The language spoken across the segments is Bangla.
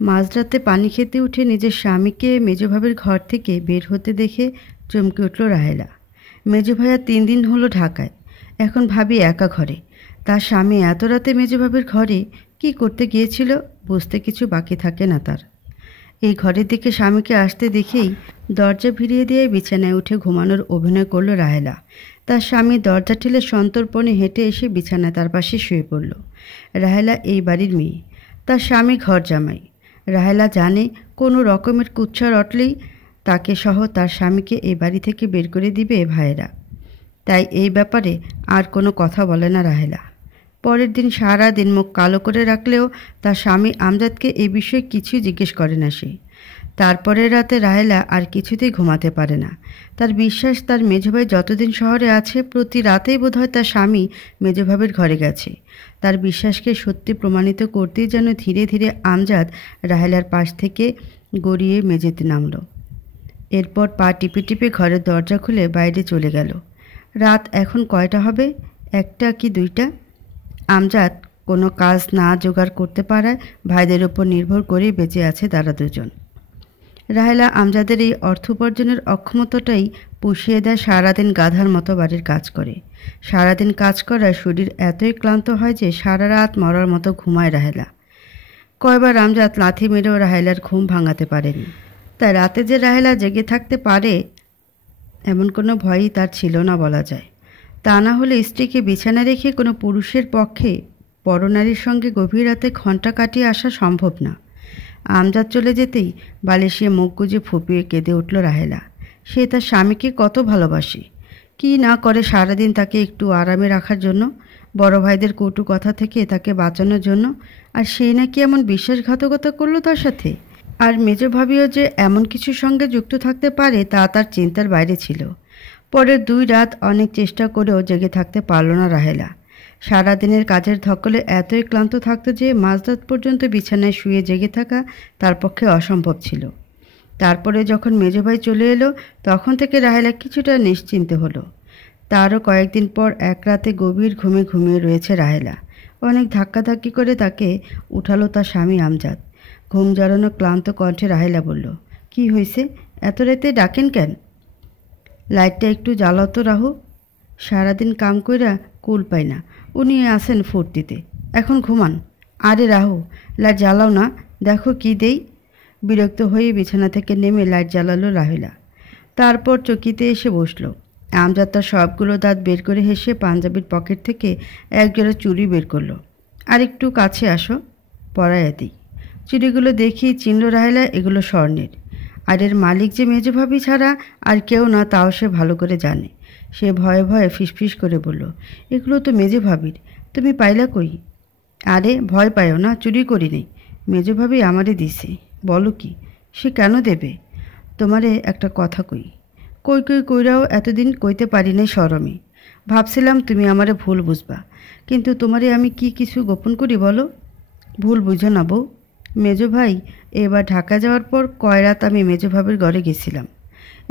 মাঝরাতে পানি খেতে উঠে নিজের স্বামীকে মেজভাবের ঘর থেকে বের হতে দেখে চমকে উঠল রাহেলা। মেজ ভাইয়া 3 দিন হলো ঢাকায়। এখন ভাবি একা ঘরে। তার স্বামী এত রাতে মেজভাবের ঘরে কি করতে গিয়েছিল বুঝতে কিছু বাকি থাকে না তার। এই ঘরের দিকে স্বামীকে আসতে দেখেই দরজা ভিড়িয়ে দিয়ে বিছানায় উঠে ঘুমানোর অভিনয় করল রাহেলা। তার স্বামী দরজা ঠেলে সন্তর্পণে হেঁটে এসে বিছানায় তার পাশে শুয়ে পড়ল। রাহেলা এই বাড়ির মেয়ে, তার স্বামী ঘর জামাই। রাহেলা জানে কোনো রকমের কুৎসা রটলেই তাকে সহ তার স্বামীকে এই বাড়ি থেকে বের করে দিবে ভাইয়েরা। তাই এই ব্যাপারে আর কোনো কথা বলে না রাহেলা। পরের দিন সারা দিন মুখ কালো করে রাখলেও তার স্বামী আমজাদকে এই বিষয়ে কিছুই জিজ্ঞেস করে না সে। তারপরের রাতে রাহেলা আর কিছুতেই ঘুমাতে পারে না। তার বিশ্বাস তার মেজভাই যতদিন শহরে আছে প্রতি রাতেই বোধহয় তার স্বামী মেজভাবের ঘরে গেছে। তার বিশ্বাসকে সত্যি প্রমাণিত করতেই যেন ধীরে ধীরে আমজাদ রাহেলার পাশ থেকে গড়িয়ে মেঝেতে নামল। এরপর পা টিপে টিপে ঘরের দরজা খুলে বাইরে চলে গেল। রাত এখন কয়টা হবে? 1টা কি 2টা? আমজাদ কোনো কাজ না জোগাড় করতে পারায় ভাইদের উপর নির্ভর করেই বেঁচে আছে তারা দুজন। রাহেলা আমজাদের এই অর্থ উপার্জনের অক্ষমতাটাই পুষিয়ে দেয় সারাদিন গাধার মতো বাড়ির কাজ করে। সারাদিন কাজ করায় শরীর এতই ক্লান্ত হয় যে সারা রাত মরার মতো ঘুমায় রাহেলা। কয়বার আমজাদ লাথি মেরেও রাহেলার ঘুম ভাঙাতে পারেনি। তাই রাতে যে রাহেলা জেগে থাকতে পারে এমন কোনো ভয়ই তার ছিল না বলা যায়। তা না হলে স্ত্রীকে বিছানা রেখে কোনো পুরুষের পক্ষে পরনারীর সঙ্গে গভীর রাতে ঘণ্টা কাটিয়ে আসা সম্ভব না। আমজাদ চলে যেতেই বালিশে মুখ গুজে ফুঁপিয়ে কেঁদে উঠল রাহেলা। সে তার স্বামীকে কত ভালোবাসে। কি না করে সারাদিন তাকে একটু আরামে রাখার জন্য, বড় ভাইদের কটু কথা থেকে তাকে বাঁচানোর জন্য। আর সেই নাকি এমন বিশ্বাসঘাতকতা করলো তার সাথে। আর মেজ ভাবিও যে এমন কিছুর সঙ্গে যুক্ত থাকতে পারে তা তার চিন্তার বাইরে ছিল। পরের 2 রাত অনেক চেষ্টা করেও জেগে থাকতে পারল না রাহেলা। সারাদিনের কাজের ধকলে এতই ক্লান্ত থাকতো যে মাঝরাত পর্যন্ত বিছানায় শুয়ে জেগে থাকা তার পক্ষে অসম্ভব ছিল। তারপরে যখন মেজ ভাই চলে এলো তখন থেকে রাহেলা কিছুটা নিশ্চিন্ত হলো। তারও কয়েকদিন পর এক রাতে গভীর ঘুমে ঘুমিয়ে রয়েছে রাহেলা। অনেক ধাক্কাধাক্কি করে তাকে উঠালো তার স্বামী আমজাদ। ঘুম জড়ানো ক্লান্ত কণ্ঠে রাহেলা বলল, কি হয়েছে? এত রাতে ডাকেন কেন? লাইটটা একটু জ্বালাও তো রাহু। সারাদিন কাম কইরা কুল পাই না, উনি আসেন ফুর্তিতে, এখন ঘুমান। আরে রাহু, লাইট জ্বালাও না, দেখো কি দেই। বিরক্ত হয়ে বিছানা থেকে নেমে লাইট জ্বালালো রাহেলা। তারপর চকিতে এসে বসলো। আমজাদ তার সবগুলো দাঁত বের করে হেসে পাঞ্জাবির পকেট থেকে একজোড়া চুড়ি বের করলো। আর একটু কাছে আসো, পরাইয়া দিই। চুড়িগুলো দেখেই চিনল রাহেলা এগুলো স্বর্ণের। আর এর মালিক যে মেজ ভাবি ছাড়া আর কেউ না তাও সে ভালো করে জানে। সে ভয়ে ভয়ে ফিসফিস করে বলল, এগুলো তো মেজ ভাবির, তুমি পাইলা কই? আরে ভয় পাইও না, চুরি করি নেই, মেজ ভাবি আমারে দিছে। বলো কি? সে কেন দেবে? তোমারে একটা কথা কই। কই কই কইরাও এতদিন কইতে পারি নাই শরমে। ভাবছিলাম তুমি আমারে ভুল বুঝবা, কিন্তু তোমারে আমি কি কিছু গোপন করি বলো? ভুল বুঝো না বউ। মেজ ভাই এবার ঢাকা যাওয়ার পর কয় রাত আমি মেজ ভাবির ঘরে গেছিলাম।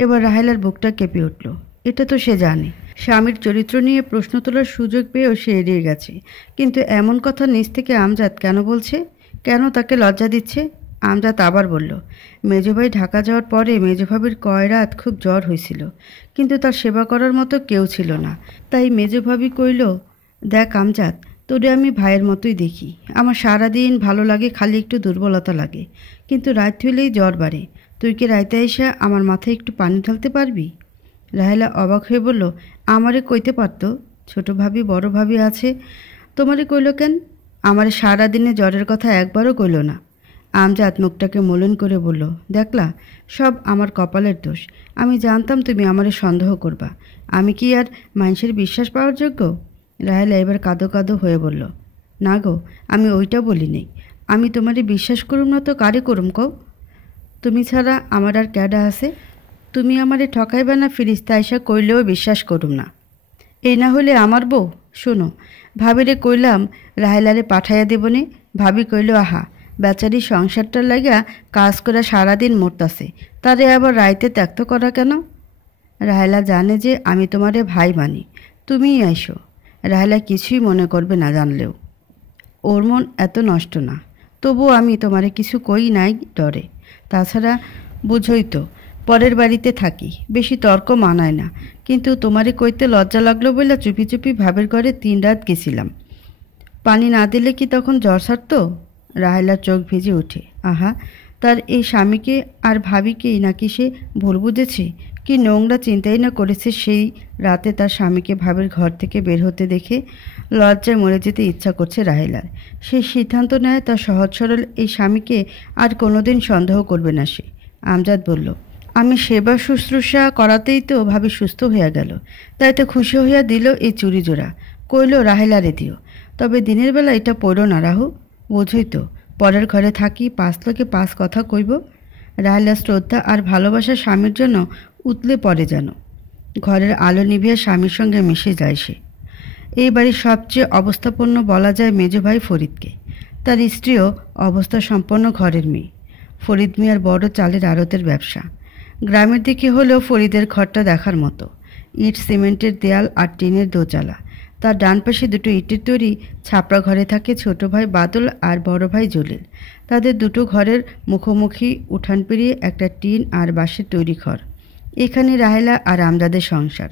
এবার রাহেলার বুকটা কেঁপে উঠল। এটা তো সে জানে। স্বামীর চরিত্র নিয়ে প্রশ্ন তোলার সুযোগ পেয়েও সে এড়িয়ে গেছে। কিন্তু এমন কথা নিজ থেকে আমজাদ কেন বলছে? কেন তাকে লজ্জা দিচ্ছে? আমজাদ আবার বলল, মেজ ভাই ঢাকা যাওয়ার পরে মেজ ভাবির কয় রাত খুব জ্বর হয়েছিল, কিন্তু তার সেবা করার মতো কেউ ছিল না। তাই মেজ ভাবি কইল, দেখ আমজাদ, তোরে আমি ভাইয়ের মতোই দেখি। আমার সারাদিন ভালো লাগে, খালি একটু দুর্বলতা লাগে, কিন্তু রাত হইলেই জ্বর বাড়ে। তুই কি রাইতে এসে আমার মাথায় একটু পানি ঢালতে পারবি? রাহেলা অবাক হয়ে বলল, আমারে কইতে পারতো, ছোট ভাবি বড় ভাবি আছে, তোমারে কইল কেন? আমারে সারাদিনে জ্বরের কথা একবারও কইল না। আমজাদ মুখটাকে মলিন করে বলল, দেখলা, সব আমার কপালের দোষ। আমি জানতাম তুমি আমারে সন্দেহ করবা। আমি কি আর মানুষের বিশ্বাস পাওয়ার যোগ্য? রাহেলা এবার কাঁদো কাঁদো হয়ে বলল, না গো, আমি ওইটা বলি নেই। আমি তোমারে বিশ্বাস করুম না তো কারে করুম কও? তুমি ছাড়া আমার আর ক্যাডা আছে? তুমি আমারে ঠকাইবে না ফিরিস্তা আইসা কইলেও বিশ্বাস করুম না। এই না হলে আমার বউ। শোনো, ভাবিরে কইলাম রাহেলারে পাঠাইয়া দেবনে। ভাবি কইল, আহা, বেচারি সংসারটার লাগা কাজ করে সারাদিন মরতাছে, তারে আবার রাইতে ত্যাক্ত করা কেন? রাহেলা জানে যে আমি তোমারে ভাই মানি, তুমিই আইসো। রাহেলা কিছুই মনে করবে না জানলেও। ওর মন এত নষ্ট না, তবুও আমি তোমারে কিছু কই নাই ডরে। তাছাড়া বুঝই তো, পরের বাড়িতে থাকি, বেশি তর্ক মানায় না। কিন্তু তোমারে কইতে লজ্জা লাগলো বলে চুপি চুপি ভাবের ঘরে 3 রাত গেছিলাম। পানি না দিলে কি তখন জ্বর ছাড়তো? রাহেলার চোখ ভিজে ওঠে। আহা, তার এই স্বামীকে আর ভাবিকেই নাকি সে ভুল বুঝেছে? কি নোংরা চিন্তাই না করেছে সেই রাতে তার স্বামীকে ভাবির ঘর থেকে বের হতে দেখে। লজ্জায় মরে যেতে ইচ্ছা করছে রাহেলার। সে সিদ্ধান্ত নেয় তার সহজ সরল এই স্বামীকে আর কোনোদিন সন্দেহ করবে না সে। আমজাদ বলল, আমি সেবা শুশ্রূষা করাতেই তো ভাবি সুস্থ হইয়া গেল, তাই তো খুশি হইয়া দিল এই চুরি জোড়া। কইল রাহেলারে দিও, তবে দিনের বেলা এটা পড়ো না রাহু। বুঝই তো, পরের ঘরে থাকি, 5 লোকে 5 কথা কইব। রাহেলার শ্রদ্ধা আর ভালোবাসা স্বামীর জন্য উতলে পড়ে যেন। ঘরের আলো নিভিয়ে স্বামীর সঙ্গে মিশে যায় সে। এই বাড়ির সবচেয়ে অবস্থাপন্ন বলা যায় মেজো ভাই ফরিদকে। তার স্ত্রীও অবস্থা সম্পন্ন ঘরের মেয়ে। ফরিদ মিয়ার বড় চালের আড়তের ব্যবসা। গ্রামের দিকে হলেও ফরিদের ঘরটা দেখার মতো। ইট সিমেন্টের দেয়াল আর টিনের দোচালা। তার ডান পাশে 2 ইটের তৈরি ছাপড়া ঘরে থাকে ছোট ভাই বাদল আর বড় ভাই জলিল। তাদের 2 ঘরের মুখোমুখি উঠান পেরিয়ে একটা টিন আর বাঁশের তৈরি ঘর। এখানে রাহেলা আর আমজাদের সংসার।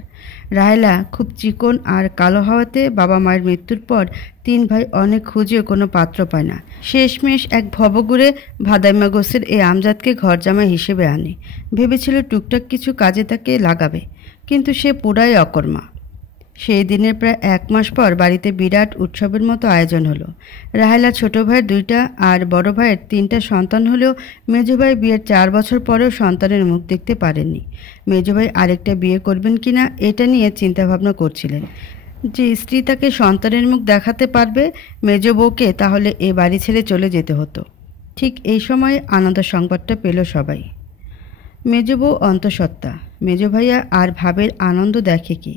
রাহেলা খুব চিকন আর কালো হওয়াতে বাবা মায়ের মৃত্যুর পর 3 ভাই অনেক খুঁজেও কোনো পাত্র পায় না। শেষমেশ এক ভবগুড়ে ভাদাইমা গোছের এই আমজাদকে ঘর জামাই হিসেবে আনে। ভেবেছিল টুকটাক কিছু কাজে তাকে লাগাবে, কিন্তু সে পুরাই অকর্মা। সেই দিনের প্রায় 1 মাস পর বাড়িতে বিরাট উৎসবের মতো আয়োজন হলো। রাহেলা ছোট ভাইয়ের 2টা আর বড় ভাইয়ের 3টা সন্তান হলেও মেজো ভাই বিয়ের 4 বছর পরেও সন্তানের মুখ দেখতে পারেননি। মেজো ভাই আরেকটা বিয়ে করবেন কিনা এটা নিয়ে চিন্তাভাবনা করছিলেন। যে স্ত্রী তাকে সন্তানের মুখ দেখাতে পারবে মেজো বউকে, তাহলে এ বাড়ি ছেড়ে চলে যেতে হতো। ঠিক এই সময় আনন্দ সংবাদটা পেল সবাই। মেজো বউ অন্তঃসত্ত্বা, মেজো ভাইয়া আর ভাবের আনন্দ দেখে কি?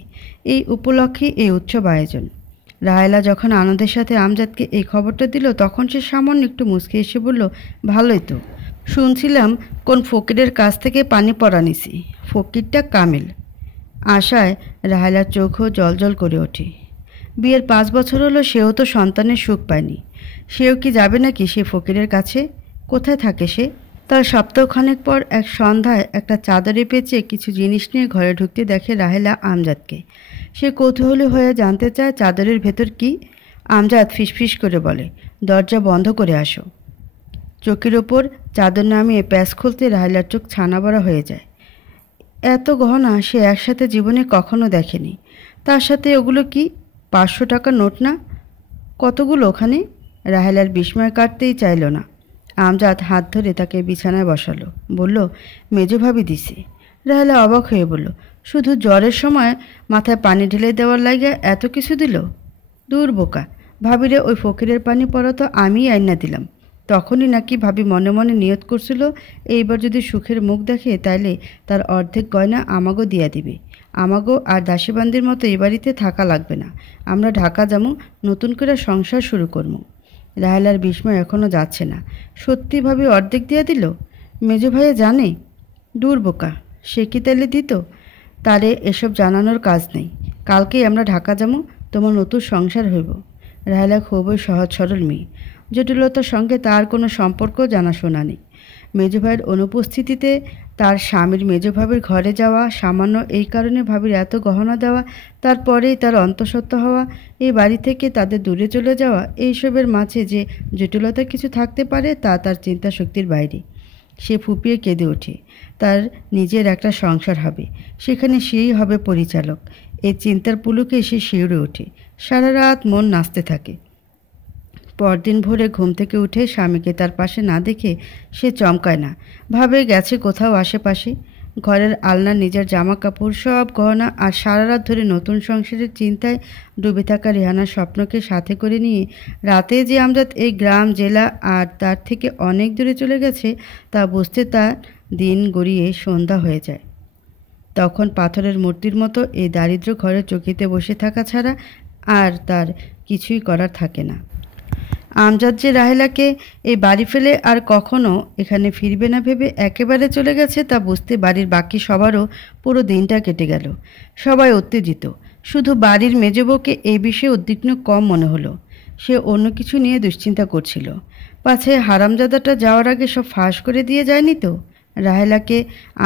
এই উপলক্ষে এই উৎসব আয়োজন। রাহেলা যখন আনন্দের সাথে আমজাদকে এই খবরটা দিল, তখন সে সামান্য একটু মুচকে এসে বলল, ভালোই তো। শুনছিলাম কোন ফকিরের কাছ থেকে পানি পড়া নিছি। ফকিরটা কামিল। আশায় রাহেলার চোখও জলজল করে ওঠে। বিয়ের 5 বছর হলো, সেও তো সন্তানের সুখ পায়নি। সেও কি যাবে নাকি সে ফকিরের কাছে? কোথায় থাকে সে? তার সপ্তাহখানেক পর এক সন্ধ্যায় একটা চাদরে পেঁচে কিছু জিনিস নিয়ে ঘরে ঢুকতে দেখে রাহেলা আমজাদকে। সে কৌতূহলী হয়ে জানতে চায় চাদরের ভেতর কি। আমজাদ ফিসফিস করে বলে, দরজা বন্ধ করে আসো। চোখের ওপর চাদর নামিয়ে প্যাঁচ খুলতে রাহেলার চোখ ছানা বড়া হয়ে যায়। এত গহনা সে একসাথে জীবনে কখনো দেখেনি। তার সাথে ওগুলো কি? 500 টাকার নোট না? কতগুলো ওখানে? রাহেলার বিস্ময় কাটতেই চাইল না। আমজাদ হাত ধরে তাকে বিছানায় বসালো, বলল, মেজো ভাবি দিছে। রাহেলা অবাক হয়ে বলল, শুধু জ্বরের সময় মাথায় পানি ঢেলে দেওয়ার লাগে এত কিছু দিল? দূর বোকা, ভাবিরে ওই ফকিরের পানি পড়া তো আমিই আইনা দিলাম। তখনই নাকি ভাবি মনে মনে নিয়ত করছিল, এইবার যদি সুখের মুখ দেখে তাইলে তার অর্ধেক গয়না আমাগো দিয়া দিবে। আমাগো আর দাসীবান্দির মতো এই বাড়িতে থাকা লাগবে না। আমরা ঢাকা যাবো, নতুন করে সংসার শুরু করবো। রাহেলার বিস্ময় এখনও যাচ্ছে না। সত্যি ভাবি অর্ধেক দিয়া দিল? মেজো ভাইয়া জানে? দূর বোকা, সে কি তাইলে দিত? তারে এসব জানানোর কাজ নেই। কালকেই আমরা ঢাকা যাবো, তোমার নতুন সংসার হইব। রাহেলা খুবই সহজ সরল মেয়ে। জটিলতার সঙ্গে তার কোনো সম্পর্ক জানাশোনা নেই। মেজো ভাইয়ের অনুপস্থিতিতে তার স্বামীর মেজো ভাবির ঘরে যাওয়া, সামান্য এই কারণে ভাবির এত গহনা দেওয়া, তারপরেই তার অন্তঃসত্ত্বা হওয়া, এই বাড়ি থেকে তাদের দূরে চলে যাওয়া, এইসবের মাঝে যে জটিলতা কিছু থাকতে পারে তা তার চিন্তা শক্তির বাইরে। সে ফুপিয়ে কেঁদে ওঠে। তার নিজের একটা সংসার হবে, সেখানে সেই হবে পরিচালক। এই চিন্তার পুলকে সে শিউরে ওঠে। সারা রাত মন নাচতে থাকে। পরদিন ভোরে ঘুম থেকে উঠে স্বামীকে তার পাশে না দেখে সে চমকায় না। ভাবে গেছে কোথাও আশেপাশে। ঘরের আলনা, নিজের জামা কাপড়, সব গহনা আর সারা রাত ধরে নতুন সংসারের চিন্তায় ডুবে থাকা রেহানার স্বপ্নকে সাথে করে নিয়ে রাতে যে আমজাদ এই গ্রাম, জেলা আর তার থেকে অনেক দূরে চলে গেছে তা বুঝতে তার দিন গড়িয়ে সন্ধ্যা হয়ে যায়। তখন পাথরের মূর্তির মতো এই দারিদ্র ঘরে চকিতে বসে থাকা ছাড়া আর তার কিছুই করার থাকে না। আমজাদ যে রাহেলাকে এই বাড়ি ফেলে আর কখনো এখানে ফিরবে না ভেবে একেবারে চলে গেছে তা বুঝতে বাড়ির বাকি সবারও পুরো দিনটা কেটে গেল। সবাই উত্তেজিত। শুধু বাড়ির মেজ বউকে এই বিষয়ে উদ্বিগ্ন কম মনে হলো। সে অন্য কিছু নিয়ে দুশ্চিন্তা করছিল। পাছে হারামজাদাটা যাওয়ার আগে সব ফাঁস করে দিয়ে যায়নি তো? রাহেলাকে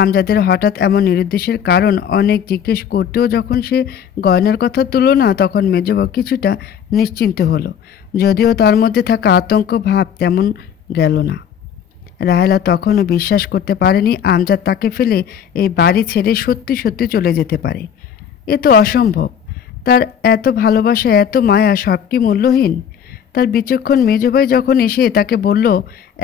আমজাদের হঠাৎ এমন নিরুদ্দেশের কারণ অনেক জিজ্ঞেস করতেও যখন সে গয়নার কথা তুলল না, তখন মেজবা কিছুটা নিশ্চিন্ত হলো, যদিও তার মধ্যে থাকা আতঙ্ক ভাব তেমন গেল না। রাহেলা তখনও বিশ্বাস করতে পারেনি আমজাদ তাকে ফেলে এই বাড়ি ছেড়ে সত্যি সত্যি চলে যেতে পারে। এ তো অসম্ভব। তার এত ভালোবাসা, এত মায়া, সব কি মূল্যহীন? তার বিচক্ষণ মেজভাই যখন এসে তাকে বলল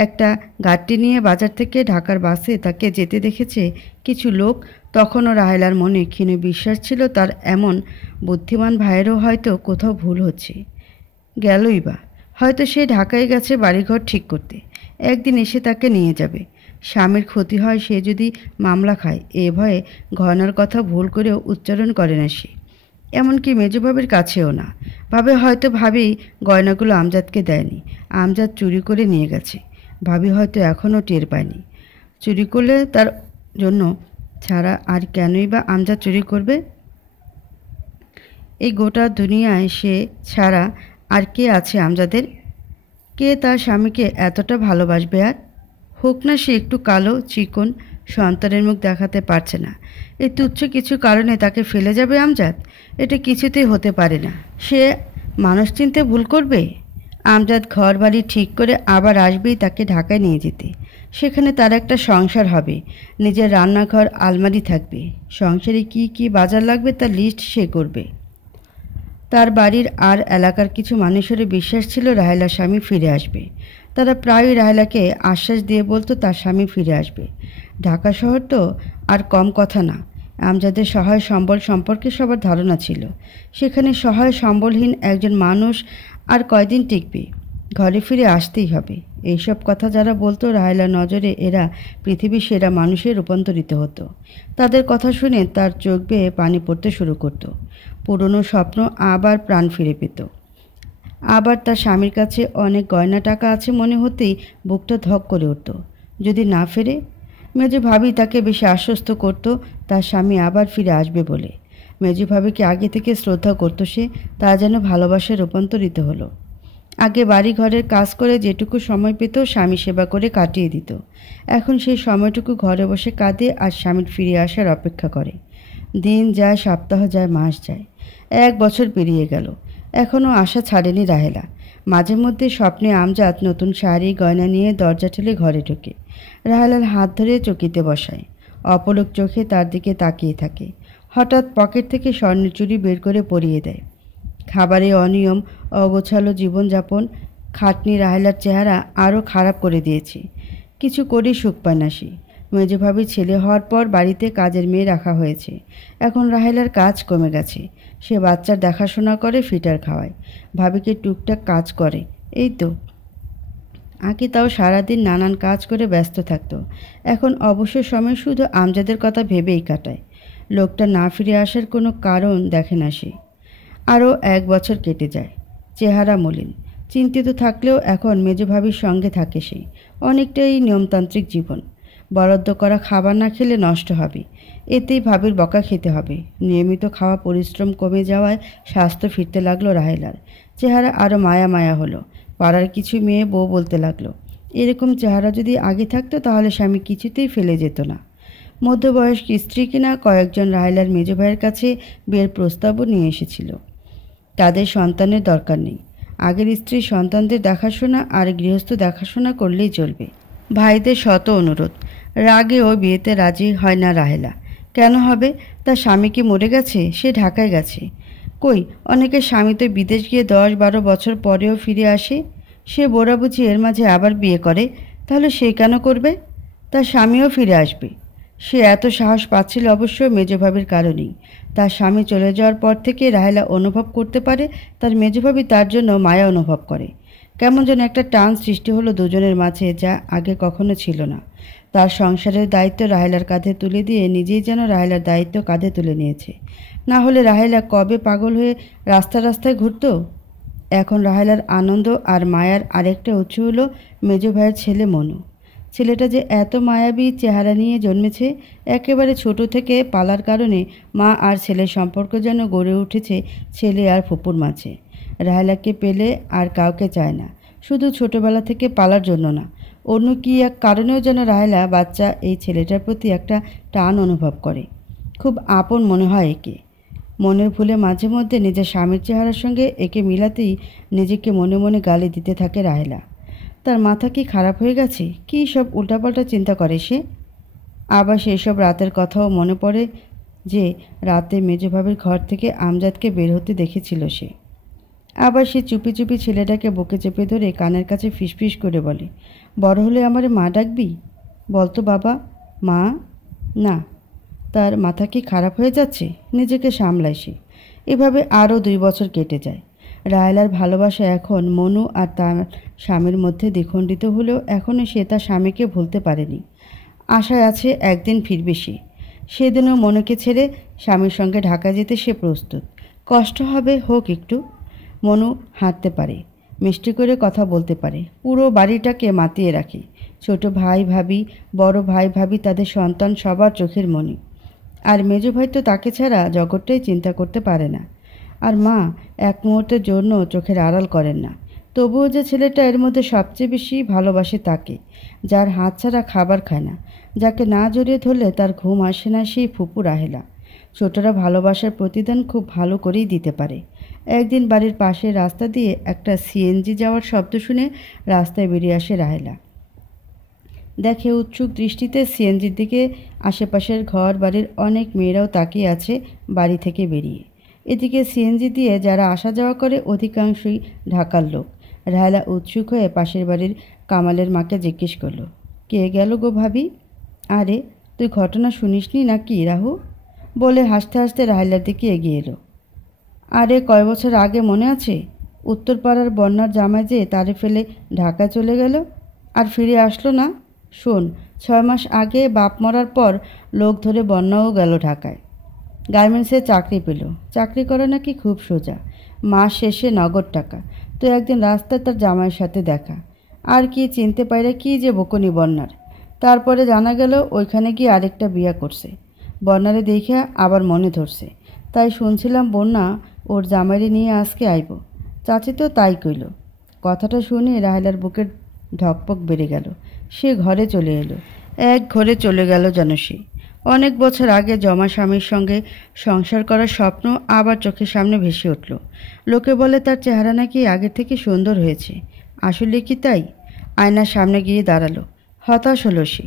একটা গাড়ি নিয়ে বাজার থেকে ঢাকার বাসে তাকে যেতে দেখেছে কিছু লোক, তখনও রাহেলার মনে ক্ষীণ বিশ্বাস ছিল তার এমন বুদ্ধিমান ভাইয়েরও হয়তো কোথাও ভুল হচ্ছে। গেলই বা, হয়তো সে ঢাকায় গেছে বাড়িঘর ঠিক করতে, একদিন এসে তাকে নিয়ে যাবে। স্বামীর ক্ষতি হয় সে যদি মামলা খায়, এ ভয়ে গয়নার কথা ভুল করেও উচ্চারণ করে না সে, এমনকি মেজভাবির কাছেও না। ভাবে হয়তো ভাবি গয়নাগুলো আমজাদকে দেয়নি, আমজাদ চুরি করে নিয়ে গেছে। ভাবি হয়তো এখনও টের পায়নি। চুরি করলে তার জন্য ছাড়া আর কেনই বা আমজাদ চুরি করবে? এই গোটা দুনিয়ায় সে ছাড়া আর কে আছে আমজাদের? কে তার স্বামীকে এতটা ভালোবাসবে? আর হোক না সে একটু কালো, চিকন, সন্তানের মুখ দেখাতে পারছে না, এই তুচ্ছ কিছু কারণে তাকে ফেলে যাবে আমজাদ? এটা কিছুতেই হতে পারে না। সে মানুষ চিনতে ভুল করবে? আমজাদ ঘর বাড়ি ঠিক করে আবার আসবেই তাকে ঢাকায় নিয়ে যেতে। সেখানে তার একটা সংসার হবে, নিজের রান্নাঘর, আলমারি থাকবে। সংসারে কি কি বাজার লাগবে তার লিস্ট সে করবে। তার বাড়ির আর এলাকার কিছু মানুষের বিশ্বাস ছিল রাহেলার স্বামী ফিরে আসবে। তারা প্রায়ই রাহেলাকে আশ্বাস দিয়ে বলতো তার স্বামী ফিরে আসবে। ঢাকা শহর তো আর কম কথা না। আমজাদের সহায় সম্বল সম্পর্কে সবার ধারণা ছিল। সেখানে সহায় সম্বলহীন একজন মানুষ আর কয়দিন টিকবে? ঘরে ফিরে আসতেই হবে। এইসব কথা যারা বলতো রাহেলার নজরে এরা পৃথিবীর সেরা মানুষে রূপান্তরিত হতো। তাদের কথা শুনে তার চোখ বেয়ে পানি পড়তে শুরু করত। পুরনো স্বপ্ন আবার প্রাণ ফিরে পেত। আবার তার স্বামীর কাছে অনেক গয়না টাকা আছে মনে হতেই বুকটা ধক করে উঠত। যদি না ফেরে? মেজো ভাবি তাকে বেশি আশ্বস্ত করত তার স্বামী আবার ফিরে আসবে বলে। মেজো ভাবিকে আগে থেকে শ্রদ্ধা করত সে, তা যেন ভালোবাসায় রূপান্তরিত হলো। আগে বাড়ি ঘরের কাজ করে যেটুকু সময় পেত স্বামী সেবা করে কাটিয়ে দিত। এখন সেই সময়টুকু ঘরে বসে কাঁদে আর স্বামীর ফিরে আসার অপেক্ষা করে। দিন যায়, সপ্তাহ যায়, মাস যায়, 1 বছর পেরিয়ে গেল। এখনও আশা ছাড়েনি রাহেলা। মাঝে মধ্যে স্বপ্নে আমজাদ নতুন শাড়ি গয়না নিয়ে দরজা ঠেলে ঘরে ঢোকে। রাহেলার হাত ধরে চকিতে বসায়, অপলক চোখে তার দিকে তাকিয়ে থাকে। হঠাৎ পকেট থেকে স্বর্ণের চুড়ি বের করে পরিয়ে দেয়। খাবারে অনিয়ম, অগোছালো জীবনযাপন, খাটনি রাহেলার চেহারা আরও খারাপ করে দিয়েছে। কিছু করেই সুখ পায় না সে। মেজভাবির ছেলে হওয়ার পর বাড়িতে কাজের মেয়ে রাখা হয়েছে। এখন রাহেলার কাজ কমে গেছে। সে বাচ্চার দেখাশোনা করে, ফিটার খাওয়ায়, ভাবিকে টুকটাক কাজ করে, এই তো। আগে তাও সারাদিন নানান কাজ করে ব্যস্ত থাকত। এখন অবসর সময় শুধু আমজাদের কথা ভেবেই কাটায়। লোকটা না ফিরে আসার কোনো কারণ দেখে না সে। আরও 1 বছর কেটে যায়। চেহারা মলিন, চিন্তিত থাকলেও এখন মেজভাবির সঙ্গে থাকে সে। অনেকটাই নিয়মতান্ত্রিক জীবন। বরাদ্দ করা খাবার না খেলে নষ্ট হবে, এতেই ভাবির বকা খেতে হবে। নিয়মিত খাওয়া, পরিশ্রম কমে যাওয়ায় স্বাস্থ্য ফিরতে লাগলো রাহেলার। চেহারা আরও মায়া মায়া হলো। পাড়ার কিছু মেয়ে বউ বলতে লাগলো, এরকম চেহারা যদি আগে থাকতো তাহলে স্বামী কিছুতেই ফেলে যেত না। মধ্যবয়স্ক স্ত্রী কিনা কয়েকজন রাহেলার মেজ ভাইয়ের কাছে বিয়ের প্রস্তাবও নিয়ে এসেছিল। তাদের সন্তানের দরকার নেই। আগের স্ত্রীর সন্তানদের দেখাশোনা আর গৃহস্থ দেখাশোনা করলেই চলবে। ভাইদের শত অনুরোধ, রাগেও বিয়েতে রাজি হয় না রাহেলা। কেন হবে? তার স্বামী কি মরে গেছে? সে ঢাকায় গেছে। কই, অনেকের স্বামী তো বিদেশ গিয়ে 10-12 বছর পরেও ফিরে আসে। সে বোরা বুঝি এর মাঝে আবার বিয়ে করে, তাহলে সে কেন করবে? তার স্বামীও ফিরে আসবে। সে এত সাহস পাচ্ছিল অবশ্য মেজভাবির কারণেই। তার স্বামী চলে যাওয়ার পর থেকে রাহেলা অনুভব করতে পারে তার মেজভাবি তার জন্য মায়া অনুভব করে। কেমন যেন একটা টান সৃষ্টি হলো দুজনের মাঝে, যা আগে কখনো ছিল না। তার সংসারের দায়িত্ব রাহেলার কাঁধে তুলে দিয়ে নিজেই যেন রাহেলার দায়িত্ব কাঁধে তুলে নিয়েছে। না হলে রাহেলা কবে পাগল হয়ে রাস্তায় ঘুরত। এখন রাহেলার আনন্দ আর মায়ার আরেকটা উৎস হলো মেজ ভাইয়ের ছেলে মনু। ছেলেটা যে এত মায়াবী চেহারা নিয়ে জন্মেছে, একেবারে ছোট থেকে পালার কারণে মা আর ছেলের সম্পর্ক যেন গড়ে উঠেছে ছেলে আর ফুপুর মাঝে। রাহেলাকে পেলে আর কাউকে চায় না। শুধু ছোটবেলা থেকে পালার জন্য না, অন্য কি এক কারণেও যেন রাহেলা বাচ্চা এই ছেলেটার প্রতি একটা টান অনুভব করে। খুব আপন মনে হয় একে। মনের ভুলে মাঝে মধ্যে নিজের স্বামীর চেহারার সঙ্গে একে মিলাতেই নিজেকে মনে মনে গালি দিতে থাকে রাহেলা। তার মাথা কি খারাপ হয়ে গেছে? কী সব উল্টাপাল্টা চিন্তা করে সে। আবার সেসব রাতের কথাও মনে পড়ে যে রাতে মেজভাবির ঘর থেকে আমজাদকে বের হতে দেখেছিল সে। আবার সে চুপি চুপি ছেলেটাকে বুকে চেপে ধরে কানের কাছে ফিসফিস করে বলে, বড় হলে আমারে মা ডাকবি? বলতো বাবা। মা? না। তার মাথা কি খারাপ হয়ে যাচ্ছে? নিজেকে সামলায় সে। এভাবে আরও 2 বছর কেটে যায়। রাহেলার ভালোবাসা এখন মনু আর তার স্বামীর মধ্যে দ্বিখণ্ডিত হলেও এখনও সে তার স্বামীকে ভুলতে পারেনি। আশায় আছে একদিন ফিরবে সে। সেদিনও মনুকে ছেড়ে স্বামীর সঙ্গে ঢাকা যেতে সে প্রস্তুত। কষ্ট হবে, হোক একটু। মনু হাঁটতে পারে, মিষ্টি করে কথা বলতে পারে, পুরো বাড়িটাকে মাতিয়ে রাখে। ছোট ভাই ভাবি, বড় ভাই ভাবি, তাদের সন্তান সবার চোখের মণি। আর মেজো ভাই তো তাকে ছাড়া জগৎটাই চিন্তা করতে পারে না। আর মা এক মুহূর্তের জন্য চোখের আড়াল করেন না। তবুও যে ছেলেটা এর মধ্যে সবচেয়ে বেশি ভালোবাসে তাকে, যার হাত ছাড়া খাবার খায় না, যাকে না জড়িয়ে ধরলে তার ঘুম আসে না, সেই ফুপু রাহেলা। ছোটরা ভালোবাসার প্রতিদান খুব ভালো করেই দিতে পারে। একদিন বাড়ির পাশের রাস্তা দিয়ে একটা সিএনজি যাওয়ার শব্দ শুনে রাস্তায় বেরিয়ে আসে রাহেলা। দেখে উৎসুক দৃষ্টিতে সিএনজির দিকে। আশেপাশের ঘর বাড়ির অনেক মেয়েরাও তাকিয়ে আছে বাড়ি থেকে বেরিয়ে। এদিকে সিএনজি দিয়ে যারা আসা যাওয়া করে অধিকাংশই ঢাকার লোক। রাহেলা উৎসুক হয়ে পাশের বাড়ির কামালের মাকে জিজ্ঞেস করলো, কে গেল গো ভাবি? আরে তুই ঘটনা শুনিসনি নাকি রাহু? বলে হাসতে হাসতে রাহেলার দিকে এগিয়ে এলো। আরে কয় বছর আগে মনে আছে? উত্তরপাড়ার বন্যার জামাই যে তারে ফেলে ঢাকায় চলে গেল, আর ফিরে আসলো না। শোন, 6 মাস আগে বাপ মরার পর লোক ধরে বন্যাও গেল ঢাকায়। গার্মেন্টসে চাকরি পেল। চাকরি করা নাকি খুব সোজা, মাস শেষে নগদ টাকা। তো একদিন রাস্তায় তার জামাইয়ের সাথে দেখা। আর কি চিনতে পারে কি যে বকুনি বন্যার। তারপরে জানা গেল ওইখানে গিয়ে আরেকটা বিয়া করছে। বন্যারে দেখে আবার মনে ধরছে। তাই শুনছিলাম বন্যা ওর জামাইরে নিয়ে আজকে আইব। চাচি তো তাই কইল। কথাটা শুনে রাহেলার বুকের ধকপক বেড়ে গেল। সে ঘরে চলে এলো। এক ঘরে চলে গেল যেন সে। অনেক বছর আগে জমা স্বামীর সঙ্গে সংসার করার স্বপ্ন আবার চোখের সামনে ভেসে উঠল। লোকে বলে তার চেহারা নাকি আগের থেকে সুন্দর হয়েছে। আসলে কি তাই? আয়নার সামনে গিয়ে দাঁড়ালো। হতাশ হলো সে।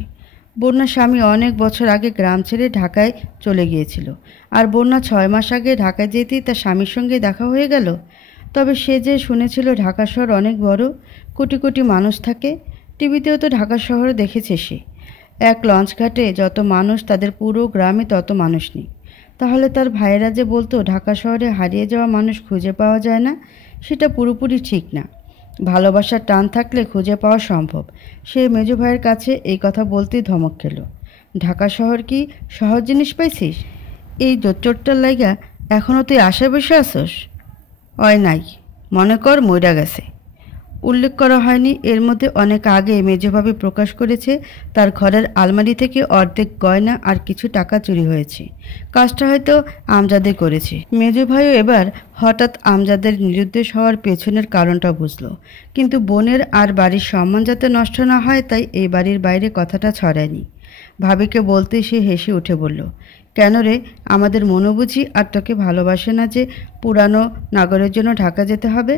বন্যার স্বামী অনেক বছর আগে গ্রাম ছেড়ে ঢাকায় চলে গিয়েছিল। আর বন্যা 6 মাস আগে ঢাকায় যেতেই তার স্বামীর সঙ্গে দেখা হয়ে গেল। তবে সে যে শুনেছিল ঢাকা শহর অনেক বড়, কোটি কোটি মানুষ থাকে। টিভিতেও তো ঢাকা শহরে দেখেছে সে। এক লঞ্চ ঘাটে যত মানুষ, তাদের পুরো গ্রামে তত মানুষ নেই। তাহলে তার ভাইয়েরা যে বলতো ঢাকা শহরে হারিয়ে যাওয়া মানুষ খুঁজে পাওয়া যায় না, সেটা পুরোপুরি ঠিক না। ভালোবাসার টান থাকলে খুঁজে পাওয়া সম্ভব। সে মেজো ভাইয়ের কাছে এই কথা বলতেই ধমক খেল। ঢাকা শহর কি সহজ জিনিস পাইছিস? এই জোচ্চোরটার লাইগা এখনও তুই আশায় বসে আসস? হয় নাই, মনে কর মইরা গেছে। উল্লেখ করা হয়নি এর মধ্যে অনেক আগে মেজোভাবে প্রকাশ করেছে তার ঘরের আলমারি থেকে অর্ধেক গয়না আর কিছু টাকা চুরি হয়েছে। কাজটা হয়তো আমজাদে করেছে। মেজো ভাইও এবার হঠাৎ আমজাদের নিরুদ্দেশ হওয়ার পেছনের কারণটা বুঝল। কিন্তু বোনের আর বাড়ির সম্মান যাতে নষ্ট না হয় তাই এই বাড়ির বাইরে কথাটা ছড়ায়নি। ভাবিকে বলতে সে হেসে উঠে বলল, কেন রে, আমাদের মনো বুঝি আর তোকে ভালোবাসে না যে পুরানো নাগরের জন্য ঢাকা যেতে হবে?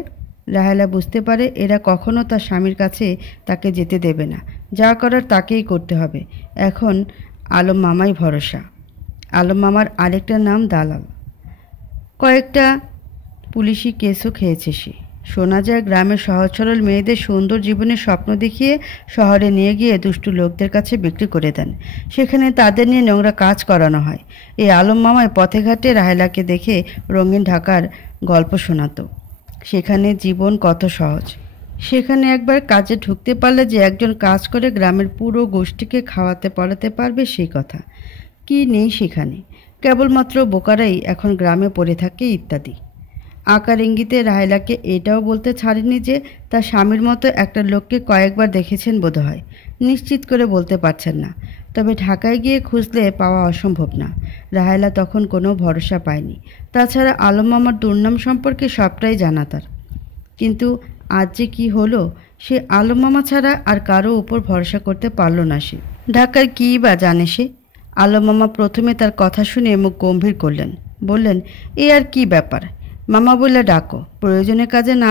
রাহেলা বুঝতে পারে এরা কখনো তার স্বামীর কাছে তাকে যেতে দেবে না। যা করার তাকেই করতে হবে। এখন আলম মামাই ভরসা। আলম মামার আরেকটা নাম দালাল। কয়েকটা পুলিশি কেসও খেয়েছে সে। শোনা যায় গ্রামের সহজ সরল মেয়েদের সুন্দর জীবনের স্বপ্ন দেখিয়ে শহরে নিয়ে গিয়ে দুষ্টু লোকদের কাছে বিক্রি করে দেন। সেখানে তাদের নিয়ে নোংরা কাজ করানো হয়। এই আলম মামায় পথে ঘাটে রাহেলাকে দেখে রঙিন ঢাকার গল্প শোনাতো। সেখানে জীবন কত সহজ। সেখানে একবার কাজে ঢুকতে পারলে যে একজন কাজ করে গ্রামের পুরো গোষ্ঠীকে খাওয়াতে পড়াতে পারবে সেই কথা। কি নেই সেখানে? কেবলমাত্র বোকারাই এখন গ্রামে পড়ে থাকে ইত্যাদি। আকার ইঙ্গিতে রাহেলাকে এটাও বলতে ছাড়েনি যে তার স্বামীর মতো একটা লোককে কয়েকবার দেখেছেন বোধহয়। নিশ্চিত করে বলতে পারছেন না। তবে ঢাকায় গিয়ে খুঁজলে পাওয়া অসম্ভব না। রাহেলা তখন কোনো ভরসা পায়নি। তাছাড়া আলম মামার দুর্নাম সম্পর্কে সবটাই জানা তার। কিন্তু আজ যে কী হলো, সে আলম মামা ছাড়া আর কারো উপর ভরসা করতে পারল না। সে ঢাকার কী বা জানে সে? আলম মামা প্রথমে তার কথা শুনে মুখ গম্ভীর করলেন। বললেন, এ আর কি ব্যাপার? মামা বললে ডাকো, প্রয়োজনের কাজে না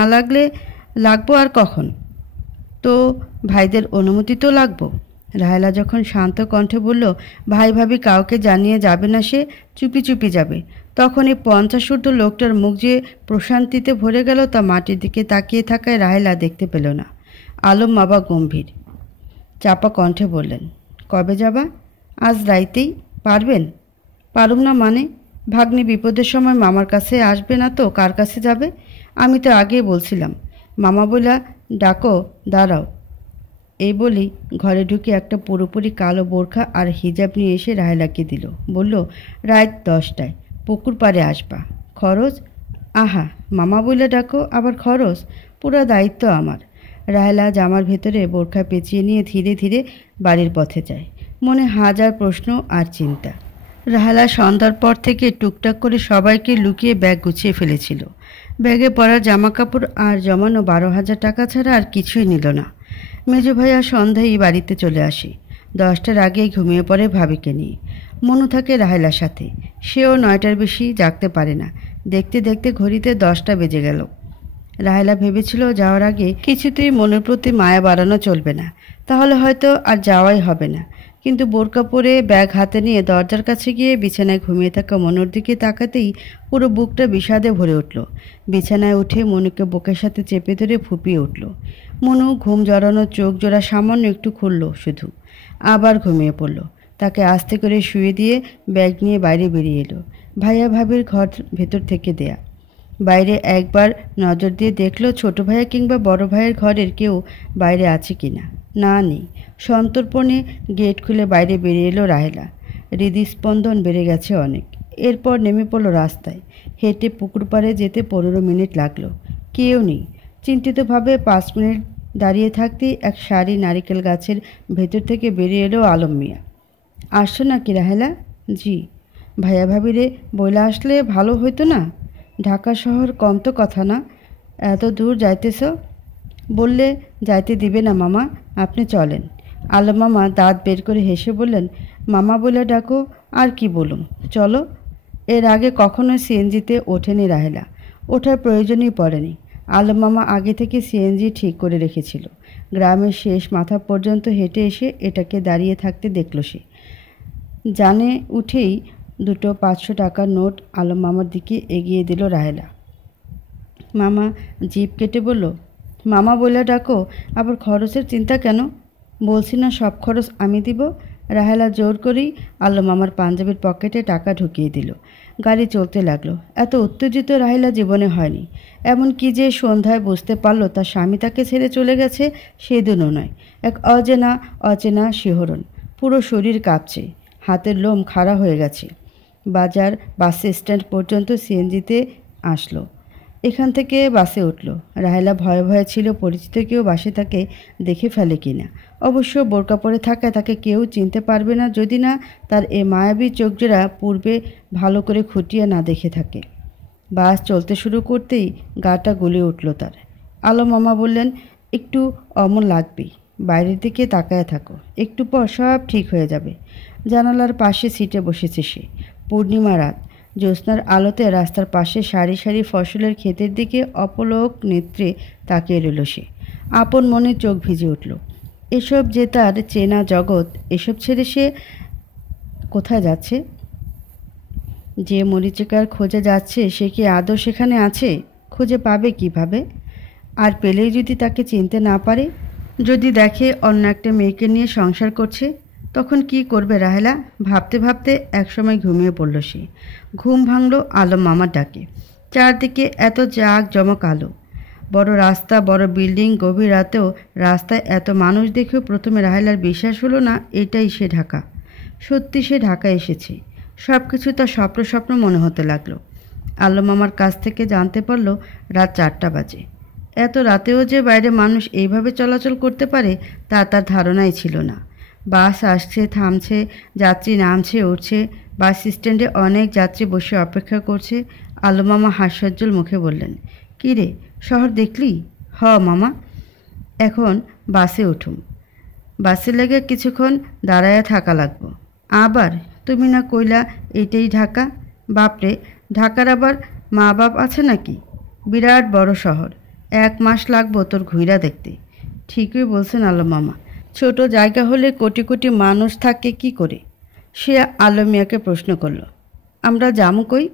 লাগবো আর কখন? তো ভাইদের অনুমতি তো লাগবো। রাহেলা যখন শান্ত কণ্ঠে বলল, ভাই ভাবি কাউকে জানিয়ে যাবে না, সে চুপি চুপি যাবে, তখন এই 50 ঊর্ধ্ব লোকটার মুখ যে প্রশান্তিতে ভরে গেল তা মাটির দিকে তাকিয়ে থাকায় রাহেলা দেখতে পেল না। আলম বাবা গম্ভীর চাপা কণ্ঠে বললেন, কবে যাবা? আজ রাইতেই। পারবেন? পারুম না মানে? ভাগ্নি বিপদের সময় মামার কাছে আসবে না তো কার কাছে যাবে? আমি তো আগেই বলছিলাম। মামা বইলা ডাকো, দাঁড়াও। এই বলেই ঘরে ঢুকে একটা পুরোপুরি কালো বোরখা আর হিজাব নিয়ে এসে রাহেলাকে দিল। বলল, রাত 10টায় পুকুর পাড়ে আসবা। খরচ? আহা, মামা বইলা ডাকো, আবার খরচ? পুরো দায়িত্ব আমার। রাহেলা জামার ভেতরে বোরখা পেঁচিয়ে নিয়ে ধীরে ধীরে বাড়ির পথে যায়। মনে হাজার প্রশ্ন আর চিন্তা। রাহেলা সন্ধ্যার পর থেকে টুকটাক করে সবাইকে লুকিয়ে ব্যাগ গুছিয়ে ফেলেছিল। ব্যাগে পড়া জামাকাপড় আর জমানো 12,000 টাকা ছাড়া আর কিছুই নিল না। মেজো ভাইয়া সন্ধ্যায় বাড়িতে চলে আসে। 10টার আগেই ঘুমিয়ে পড়ে ভাবিকে নিয়ে। মনু থাকে রাহেলার সাথে। সেও 9টার বেশি জাগতে পারে না। দেখতে দেখতে ঘড়িতে 10টা বেজে গেল। রাহেলা ভেবেছিল যাওয়ার আগে কিছুতেই মনের প্রতি মায়া বাড়ানো চলবে না, তাহলে হয়তো আর যাওয়াই হবে না। কিন্তু বোরকা পরে ব্যাগ হাতে নিয়ে দরজার কাছে গিয়ে বিছানায় ঘুমিয়ে থাকা মনুর দিকে তাকাতেই পুরো বুকটা বিষাদে ভরে উঠল। বিছানায় উঠে মনুকে বুকের সাথে চেপে ধরে ফুপিয়ে উঠল। মনু ঘুম জড়ানো চোখ জোড়া সামান্য একটু খুলল, শুধু আবার ঘুমিয়ে পড়ল। তাকে আস্তে করে শুয়ে দিয়ে ব্যাগ নিয়ে বাইরে বেরিয়ে এলো। ভাইয়া ভাবির ঘর ভেতর থেকে দেয়া। বাইরে একবার নজর দিয়ে দেখলো ছোট ভাইয়া কিংবা বড় ভাইয়ের ঘরের কেউ বাইরে আছে কিনা। না, নেই। সন্তর্পণে গেট খুলে বাইরে বেরিয়ে এলো রাহেলা। হৃদস্পন্দন বেড়ে গেছে অনেক। এরপর নেমে পড়ল রাস্তায়। হেঁটে পুকুর পাড়ে যেতে 15 মিনিট লাগলো। কেউ নেই। চিন্তিতভাবে 5 মিনিট দাঁড়িয়ে থাকতেই এক সারি নারিকেল গাছের ভেতর থেকে বেরিয়ে এলো আলম মিয়া। আসছো নাকি রাহেলা? জি। ভাইয়া ভাবিরে বইলা আসলে ভালো হইতো না? ঢাকা শহর কম তো কথা না, এত দূর যাইতেছ। বললে যাইতে দিবে না মামা, আপনি চলেন। আলম মামা দাঁত বের করে হেসে বললেন, মামা বলে ডাকো, আর কি বলুম, চলো। এর আগে কখনোই সিএনজিতে ওঠেনি রাহেলা। ওঠার প্রয়োজনই পড়েনি। আলম মামা আগে থেকে সিএনজি ঠিক করে রেখেছিল। গ্রামের শেষ মাথা পর্যন্ত হেঁটে এসে এটাকে দাঁড়িয়ে থাকতে দেখল সে। জানে উঠেই দুটো 500 টাকার নোট আলম মামার দিকে এগিয়ে দিল রাহেলা। মামা জিভ কেটে বলল, মামা বলে ডাকো, আবার খরচের চিন্তা কেন? বলছি না সব খরচ আমি দিব। রাহেলা জোর করেই আলম মামার পাঞ্জাবির পকেটে টাকা ঢুকিয়ে দিল। গাড়ি চলতে লাগলো। এত উত্তেজিত রাহেলা জীবনে হয়নি। এমন কি যে সন্ধ্যায় বুঝতে পারল তার স্বামী তাকে ছেড়ে চলে গেছে, সেদিনও নয়। এক অচেনা শিহরণ। পুরো শরীর কাঁপছে, হাতের লোম খাড়া হয়ে গেছে। বাস স্ট্যান্ড পর্যন্ত সিএনজিতে আসলো। এখান থেকে বাসে উঠল। রাহেলা ভয়ে ভয়ে ছিল পরিচিত কেউ বাসে তাকে দেখে ফেলে কিনা। অবশ্য বোরকা পরে থাকায় তাকে কেউ চিনতে পারবে না, যদি না তার এ মায়াবী চোখজোড়া পূর্বে ভালো করে খুঁটিয়ে না দেখে থাকে। বাস চলতে শুরু করতেই গাটা গলে উঠল তার। আলম মামা বললেন, একটু অমন লাগবেই, বাইরের দিকে তাকায় থাকো, একটু পর সব ঠিক হয়ে যাবে। জানালার পাশে সিটে বসেছে সে। পূর্ণিমা রাত। জ্যোৎস্নার আলোতে রাস্তার পাশে সারি সারি ফসলের ক্ষেতের দিকে অপলক নেত্রে তাকিয়ে রইল সে। আপন মনে চোখ ভিজে উঠল। এসব যে তার চেনা জগৎ, এসব ছেড়ে সে কোথায় যাচ্ছে? যে মরিচিকার খোঁজে যাচ্ছে সে কি আদৌ সেখানে আছে? খুঁজে পাবে কিভাবে? আর পেলেই যদি তাকে চিনতে না পারে, যদি দেখে অন্য একটা মেয়েকে নিয়ে সংসার করছে, তখন কি করবে রাহেলা? ভাবতে ভাবতে একসময় ঘুমিয়ে পড়ল সে। ঘুম ভাঙল আলম মামার ডাকে। চারদিকে এত জাঁকজমক আলো, বড় রাস্তা, বড় বিল্ডিং। গভীর রাতেও রাস্তায় এত মানুষ দেখেও প্রথমে রাহেলার বিশ্বাস হলো না এটাই সে ঢাকা। সত্যি সে ঢাকায় এসেছে। সব কিছু তার স্বপ্ন মনে হতে লাগলো। আলম মামার কাছ থেকে জানতে পারল রাত 4টা বাজে। এত রাতেও যে বাইরে মানুষ এইভাবে চলাচল করতে পারে তা তার ধারণাই ছিল না। বাস আসছে, থামছে, যাত্রী নামছে, উঠছে। বাস স্ট্যান্ডে অনেক যাত্রী বসে অপেক্ষা করছে। আলম মামা হাস্যোজ্জ্বল মুখে বললেন, কী রে, শহর দেখলি? হ মামা। এখন বাসে উঠুম। বাসে লেগে কিছুক্ষণ দাঁড়ায়া থাকা লাগবো। আবার তুমি না কইলা এইটাই ঢাকা? বাপরে, ঢাকার আবার মা বাপ আছে নাকি? বিরাট বড় শহর, 1 মাস লাগবো তোর ঘুইরা দেখতে। ঠিকই বলছেন আলম মামা, ছোট জায়গা হলে কোটি কোটি মানুষ থাকে কি করে? সে আলম মিয়াকে প্রশ্ন করল। আমরা যামু কই?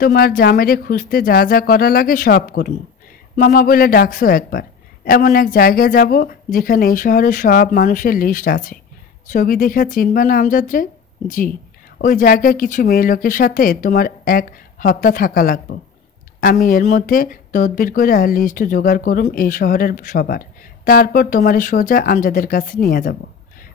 তোমার জামেরে খুঁজতে যা যা করা লাগে সব করমু। মামা বলে ডাকছো একবার, এমন এক জায়গায় যাব যেখানে এই শহরের সব মানুষের লিস্ট আছে। ছবি দেখা চিনবা না আমজাদরে? জি। ওই জায়গায় কিছু মেয়ে লোকের সাথে তোমার 1 সপ্তাহ থাকা লাগবো। আমি এর মধ্যে তদবির করে লিস্ট জোগাড় করুম এই শহরের সবার। তারপর তোমারে সোজা আমজাদের কাছে নিয়ে যাব।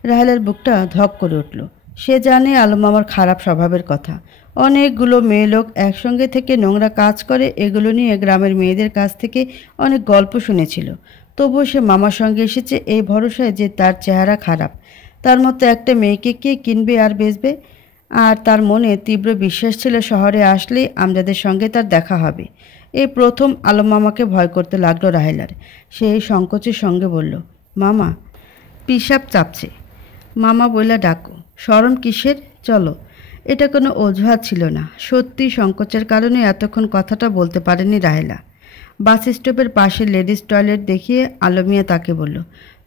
রাহেলের বুকটা ধক করে উঠল। সে জানে আলম মামার খারাপ স্বভাবের কথা। অনেকগুলো মেয়ে লোক একসঙ্গে থেকে নোংরা কাজ করে, এগুলো নিয়ে গ্রামের মেয়েদের কাছ থেকে অনেক গল্প শুনেছিল। তবুও সে মামার সঙ্গে এসেছে এই ভরসায় যে তার চেহারা খারাপ। তার মতো একটা মেয়েকে কে কিনবে আর বেচবে? আর তার মনে তীব্র বিশ্বাস ছিল শহরে আসলেই আমজাদের সঙ্গে তার দেখা হবে। এই প্রথম আলম মামাকে ভয় করতে লাগলো রাহেলার। সে সংকোচের সঙ্গে বলল, মামা, পিসাব চাপছে। মামা বইলা ডাকো। শরম কিসের? চলো। এটা কোনো অজুহাত ছিল না, সত্যি সংকোচের কারণে এতক্ষণ কথাটা বলতে পারেনি রাহেলা। বাস স্টপের পাশে লেডিস টয়লেট দেখিয়ে আলমিয়া তাকে বলল,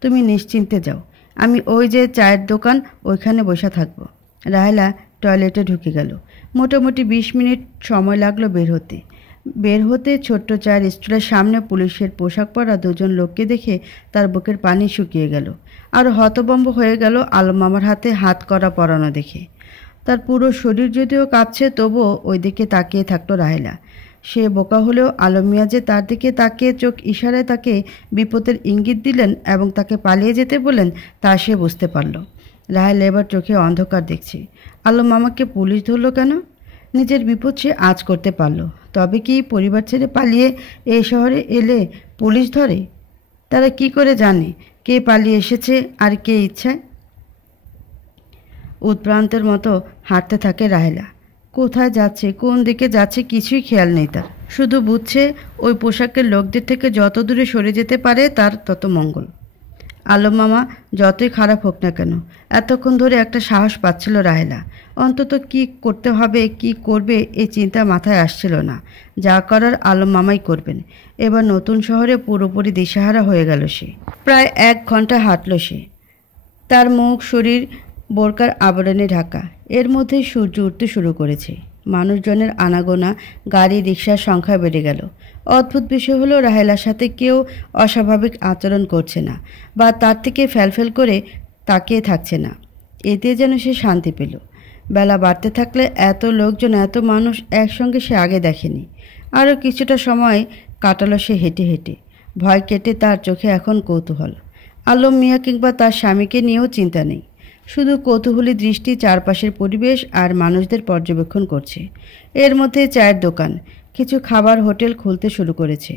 তুমি নিশ্চিন্তে যাও, আমি ওই যে চায়ের দোকান ওইখানে বসে থাকবো। রাহেলা টয়লেটে ঢুকে গেল। মোটামুটি 20 মিনিট সময় লাগলো বের হতে ছোট্ট চায়ের স্টলের সামনে পুলিশের পোশাক পরা 2জন লোককে দেখে তার বুকের পানি শুকিয়ে গেল। আর হতভম্ব হয়ে গেল আলম মামার হাতে হাত করা পরানো দেখে। তার পুরো শরীর যদিও কাঁপছে, তবুও ওই দিকে তাকিয়ে থাকলো রাহেলা। সে বোকা হলেও আলম মিয়া যে তার দিকে তাকিয়ে চোখ ইশারায় তাকে বিপদের ইঙ্গিত দিলেন এবং তাকে পালিয়ে যেতে বললেন, তা সে বুঝতে পারল। রাহেলা এবার চোখে অন্ধকার দেখছে। আলম মামাকে পুলিশ ধরল কেন? নিজের বিপদ সে আজ করতে পারল, তবে কি পরিবার ছেড়ে পালিয়ে এই শহরে এলে পুলিশ ধরে? তারা কি করে জানে কে পালিয়ে এসেছে আর কে ইচ্ছায়? উৎভ্রান্তের মতো হাঁটতে থাকে রাহেলা। কোথায় যাচ্ছে, কোন দিকে যাচ্ছে কিছুই খেয়াল নেই তার। শুধু বুঝছে ওই পোশাকের লোকদের থেকে যত দূরে সরে যেতে পারে তার তত মঙ্গল। আলম মামা যতই খারাপ হোক না কেন, এতক্ষণ ধরে একটা সাহস পাচ্ছিল রাহেলা। অন্তত কি করতে হবে, কি করবে এই চিন্তা মাথায় আসছিল না। যা করার আলম মামাই করবেন। এবার নতুন শহরে পুরোপুরি দিশাহারা হয়ে গেল সে। প্রায় 1 ঘন্টা হাঁটল সে। তার মুখ শরীর বোরকার আবরণে ঢাকা। এর মধ্যে সূর্য উঠতে শুরু করেছে। মানুষজনের আনাগোনা, গাড়ি রিকশার সংখ্যা বেড়ে গেল। অদ্ভুত বিষয় হলো রাহেলার সাথে কেউ অস্বাভাবিক আচরণ করছে না বা তার থেকে ফ্যালফ্যাল করে তাকিয়ে থাকছে না। এতে যেন সে শান্তি পেল। বেলা বাড়তে থাকলে এত লোকজন, এত মানুষ একসঙ্গে সে আগে দেখেনি। আরও কিছুটা সময় কাটালো সে হেঁটে হেঁটে। ভয় কেটে তার চোখে এখন কৌতূহল। আলম মিয়া কিংবা তার স্বামীকে নিয়েও চিন্তা নেই। শুধু কৌতূহলী দৃষ্টি চারপাশের পরিবেশ আর মানুষদের পর্যবেক্ষণ করছে। এর মধ্যে চায়ের দোকান, কিছু খাবার হোটেল খুলতে শুরু করেছে।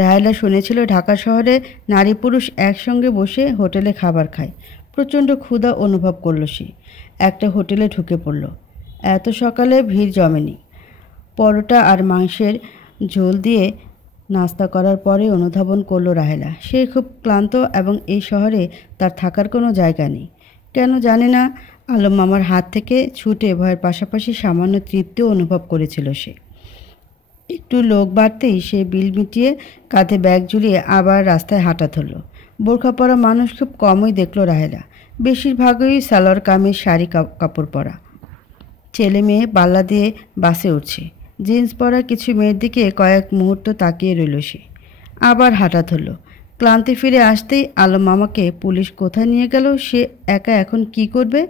রাহেলা শুনেছিল ঢাকা শহরে নারী পুরুষ একসঙ্গে বসে হোটেলে খাবার খায়। প্রচণ্ড ক্ষুধা অনুভব করল সে। একটা হোটেলে ঢুকে পড়ল। এত সকালে ভিড় জমেনি। পরোটা আর মাংসের ঝোল দিয়ে নাস্তা করার পরে অনুধাবন করল রাহেলা সে খুব ক্লান্ত এবং এই শহরে তার থাকার কোনো জায়গা নেই। কেন জানে না, আলম মামার হাত থেকে ছুটে ভয়ের পাশাপাশি সামান্য তৃপ্তিও অনুভব করেছিল সে। একটু লোক বাড়তেই সে বিল মিটিয়ে কাঁধে ব্যাগ ঝুলিয়ে আবার রাস্তায় হাঁটা ধরল। বোরখা পরা মানুষ খুব কমই দেখল রাহেলা। বেশিরভাগই সালোয়ার কামিজ, শাড়ি কাপড় পরা। ছেলে মেয়ে পাল্লা দিয়ে বাসে উঠছে। জিন্স পরা কিছু মেয়ের দিকে কয়েক মুহূর্ত তাকিয়ে রইল সে। আবার হাঁটা ধরল। ক্লান্তি ফিরে আসতেই আলম মামাকে পুলিশ কোথায় নিয়ে গেল, সে একা এখন কি করবে?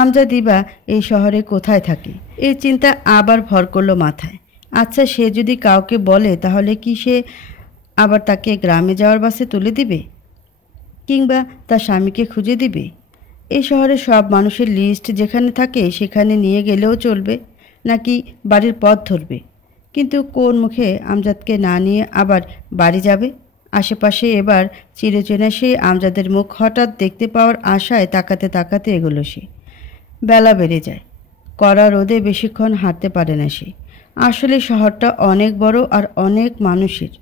আমজাদিবা এই শহরে কোথায় থাকে? এই চিন্তা আবার ভর করলো মাথায়। আচ্ছা, সে যদি কাউকে বলে তাহলে কি সে আবার তাকে গ্রামে যাওয়ার বাসে তুলে দিবে, কিংবা তার স্বামীকে খুঁজে দিবে? এই শহরে সব মানুষের লিস্ট যেখানে থাকে সেখানে নিয়ে গেলেও চলবে, নাকি বাড়ির পথ ধরবে? কিন্তু কোন মুখে আমজাদকে না নিয়ে আবার বাড়ি যাবে? আশেপাশে এবার চিরচেনা সেই আমজাদের মুখ হঠাৎ দেখতে পাওয়ার আশায় তাকাতে তাকাতে এগোলো সে। বেলা বেড়ে যায়। কড়া রোদে বেশিক্ষণ হাঁটতে পারে না সে। আসলে শহরটা অনেক বড় আর অনেক মানুষের।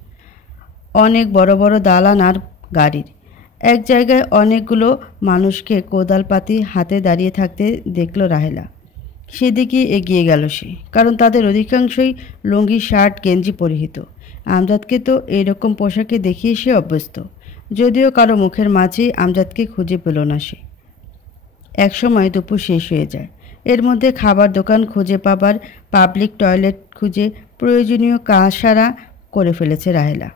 অনেক বড় বড় দালান আর গাড়ির। এক জায়গায় অনেকগুলো মানুষকে কোদালপাতি হাতে দাঁড়িয়ে থাকতে দেখল রাহেলা। সেদিকে এগিয়ে গেল সে, কারণ তাদের অধিকাংশই লুঙ্গি, শার্ট, গেঞ্জি পরিহিত। আমজাদকে তো এরকম পোশাকে দেখিয়ে সে অভ্যস্ত, যদিও কারো মুখের মাঝেই আমজাদকে খুঁজে পেল না সে। একসময় দুপুর শেষ হয়ে যায়। এর মধ্যে খাবার দোকান খুঁজে পাবার, পাবলিক টয়লেট খুঁজে প্রয়োজনীয় কাজ সারা করে ফেলেছে রাহেলা।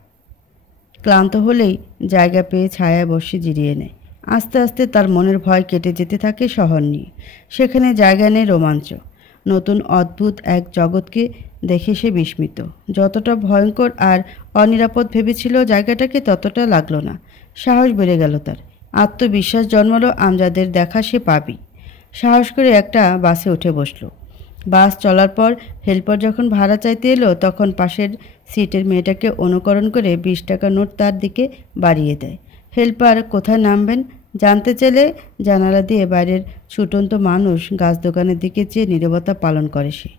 ক্লান্ত হলেই জায়গা পেয়ে ছায়ায় বসে জিরিয়ে নেয়। আস্তে আস্তে তার মনের ভয় কেটে যেতে থাকে শহর নিয়ে। সেখানে জায়গা নেই রোমাঞ্চ। নতুন অদ্ভুত এক জগৎকে দেখে সে বিস্মিত। যতটা ভয়ঙ্কর আর অনিরাপদ ভেবেছিল জায়গাটাকে, ততটা লাগলো না। সাহস বেড়ে গেল তার। আত্মবিশ্বাস জন্মালো আমজাদের দেখা সে পাবি। সাহস করে একটা বাসে উঠে বসলো। বাস চলার পর হেল্পার যখন ভাড়া চাইতে এলো, তখন পাশের সিটের মেয়েটাকে অনুকরণ করে 20 টাকা নোট তার দিকে বাড়িয়ে দেয়। হেল্পার কোথায় নামবেন জানতে চাইলে জানালা দিয়ে বাইরের ছুটন্ত মানুষ, গাছ দোকানের দিকে চেয়ে নীরবতা পালন করে সে।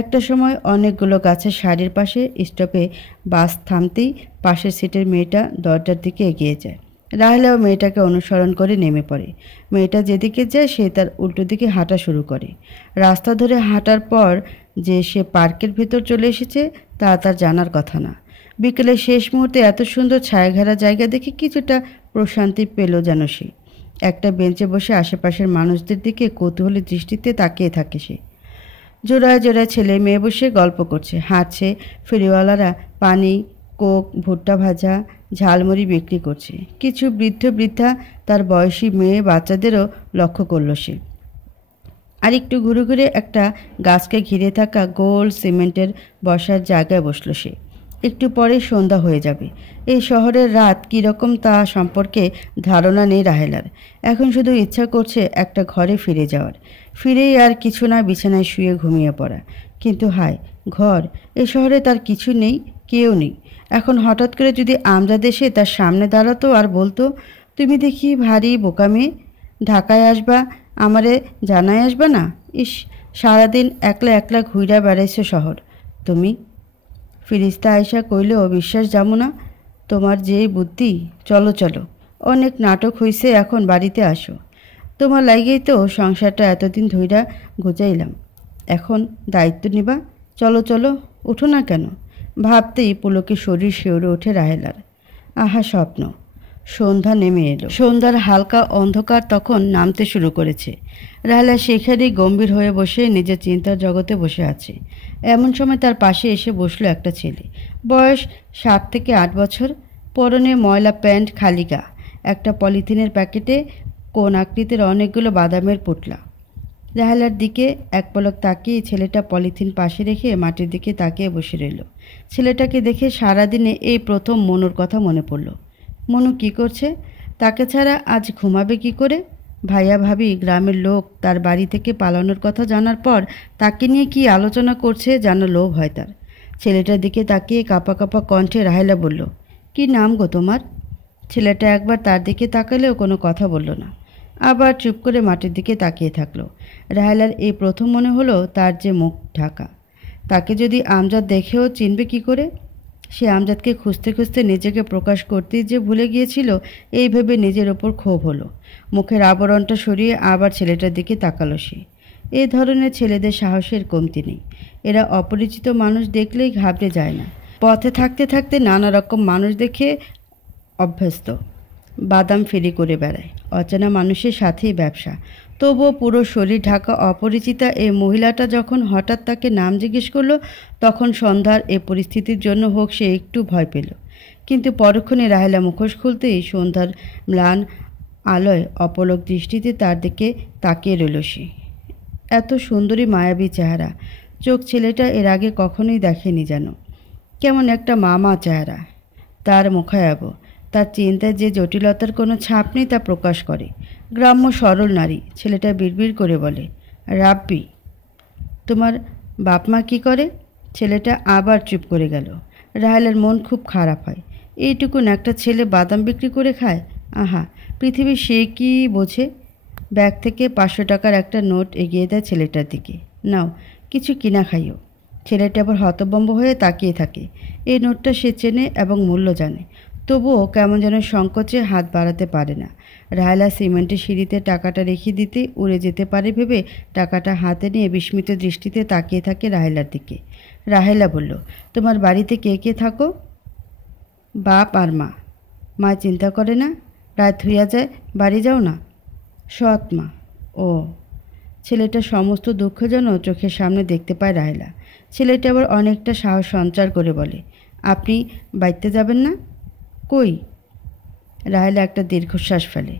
একটা সময় অনেকগুলো গাছের সারির পাশে স্টপে বাস থামতেই পাশের সিটের মেয়েটা দরজার দিকে এগিয়ে যায়। রাহেলাও মেয়েটাকে অনুসরণ করে নেমে পড়ে। মেয়েটা যেদিকে যায় সে তার উল্টো দিকে হাঁটা শুরু করে। রাস্তা ধরে হাঁটার পর যে সে পার্কের ভেতর চলে এসেছে তা তার জানার কথা না। বিকেলের শেষ মুহূর্তে এত সুন্দর ছায়াঘেরা জায়গা দেখে কিছুটা প্রশান্তি পেল যেন সে। একটা বেঞ্চে বসে আশেপাশের মানুষদের দিকে কৌতূহলী দৃষ্টিতে তাকিয়ে থাকে সে। জোড়ায় জোড়ায় ছেলে মেয়ে বসে গল্প করছে, হাঁটছে। ফেরিওয়ালারা পানি, কোক, ভুট্টা ভাজা, ঝালমুড়ি বিক্রি করছে। কিছু বৃদ্ধ বৃদ্ধা তার বয়সী মেয়ে বাচ্চাদেরও লক্ষ্য করল সে। আর একটু ঘুরে ঘুরে একটা গাছকে ঘিরে থাকা গোল সিমেন্টের বসার জায়গায় বসল সে। একটু পরে সন্ধ্যা হয়ে যাবে। এই শহরের রাত কীরকম তা সম্পর্কে ধারণা নেই রাহেলার। এখন শুধু ইচ্ছা করছে একটা ঘরে ফিরে যাওয়ার। ফিরেই আর কিছু না, বিছানায় শুয়ে ঘুমিয়ে পড়া। কিন্তু হায়, ঘর! এ শহরে তার কিছু নেই, কেউ নেই। এখন হঠাৎ করে যদি আমজাদ এসে তার সামনে দাঁড়াতো আর বলতো, তুমি দেখি ভারী বোকা মেয়ে, ঢাকায় আসবা, আমারে জানাই আসবা না? ইস, সারাদিন একলা একলা ঘুইরা বেড়াইছো শহর তুমি। ফিরিস্তা আয়সা কইলেও বিশ্বাস যাবো না, তোমার যে বুদ্ধি। চলো চলো, অনেক নাটক হইছে, এখন বাড়িতে আসো। তোমার লাগেই তো সংসারটা এতদিন ধইরা গুজাইলাম, এখন দায়িত্ব নিবা। চলো চলো, উঠো না কেন? ভাবতেই পুলকের শরীর শিউরে ওঠে রাহেলার। আহা স্বপ্ন! সন্ধ্যা নেমে এলো। সন্ধ্যার হালকা অন্ধকার তখন নামতে শুরু করেছে। রাহেলা সেখানেই গম্ভীর হয়ে বসে নিজের চিন্তার জগতে বসে আছে। এমন সময় তার পাশে এসে বসলো একটা ছেলে। বয়স 7 থেকে 8 বছর। পরনে ময়লা প্যান্ট, খালি গা। একটা পলিথিনের প্যাকেটে কোন আকৃতির অনেকগুলো বাদামের পুটলা। রাহেলার দিকে এক পলক তাকিয়ে ছেলেটা পলিথিন পাশে রেখে মাটির দিকে তাকিয়ে বসে রইল। ছেলেটাকে দেখে সারাদিনে এই প্রথম মনুর কথা মনে পড়ল। মনু কি করছে? তাকে ছাড়া আজ ঘুমাবে কি করে? ভাইয়া ভাবি, গ্রামের লোক তার বাড়ি থেকে পালানোর কথা জানার পর তাকে নিয়ে কি আলোচনা করছে জানার লোভ হয় তার। ছেলেটার দিকে তাকিয়ে কাঁপা কাঁপা কণ্ঠে রাহেলা বলল, কি নাম গো তোমার? ছেলেটা একবার তার দিকে তাকালেও কোনো কথা বলল না। আবার চুপ করে মাটির দিকে তাকিয়ে থাকলো। রাহেলার এই প্রথম মনে হলো তার যে মুখ ঢাকা, তাকে যদি আমজাদ দেখেও চিনবে কি করে? সে আমজাদকে খুঁজতে খুঁজতে নিজেকে প্রকাশ করতেই যে ভুলে গিয়েছিল, এই ভেবে নিজের ওপর ক্ষোভ হলো। মুখের আবরণটা সরিয়ে আবার ছেলেটার দিকে তাকালো সে। এই ধরনের ছেলেদের সাহসের কমতি নেই। এরা অপরিচিত মানুষ দেখলেই ঘাবড়ে যায় না। পথে থাকতে থাকতে নানা রকম মানুষ দেখে অভ্যস্ত। বাদাম ফেরি করে বেড়ায়। অচেনা মানুষের সাথেই ব্যবসা। তবুও পুরো শরীর ঢাকা অপরিচিতা এই মহিলাটা যখন হঠাৎ তাকে নাম জিজ্ঞেস করলো, তখন সন্ধ্যার এ পরিস্থিতির জন্য হোক সে একটু ভয় পেল। কিন্তু পরক্ষণে রাহেলা মুখোশ খুলতেই সন্ধ্যার ম্লান আলোয় অপলক দৃষ্টিতে তার দিকে তাকিয়ে রইল সে। এত সুন্দরী মায়াবী চেহারা, চোখ ছেলেটা এর আগে কখনোই দেখেনি যেন। কেমন একটা মামা চেহারা তার, মুখায়াব। তার চিন্তায় যে জটিলতার কোনো ছাপ নেই তা প্রকাশ করে। গ্রাম্য সরল নারী। ছেলেটা বিড়বিড় করে বলে, রাব্বি, তোমার বাপ মা কী করে? ছেলেটা আবার চুপ করে গেল। রাহেলার মন খুব খারাপ হয়। এইটুকুন একটা ছেলে বাদাম বিক্রি করে খায়? আহা, পৃথিবী সে কি বোঝে? ব্যাগ থেকে 500 টাকার একটা নোট এগিয়ে দেয় ছেলেটার দিকে। নাও, কিছু কিনা খাইও। ছেলেটা আবার হতভম্ব হয়ে তাকিয়ে থাকে। এই নোটটা সে চেনে এবং মূল্য জানে। তবুও কেমন যেন সংকোচে হাত বাড়াতে পারে না। রাহেলা সিমেন্টের সিঁড়িতে টাকাটা রেখে দিতে উড়ে যেতে পারে ভেবে টাকাটা হাতে নিয়ে বিস্মিত দৃষ্টিতে তাকিয়ে থাকে রাহেলার দিকে। রাহেলা বলল, তোমার বাড়িতে কে কে থাকো? বাপ আর মা। মা চিন্তা করে না? রাত হইয়া যায়, বাড়ি যাও না? সৎ মা। ও। ছেলেটা সমস্ত দুঃখ যেন চোখের সামনে দেখতে পায় রাহেলা। ছেলেটা আবার অনেকটা সাহস সঞ্চার করে বলে, আপনি বাইতে যাবেন না? কই? রাহেলা একটা দীর্ঘশ্বাস ফেলে।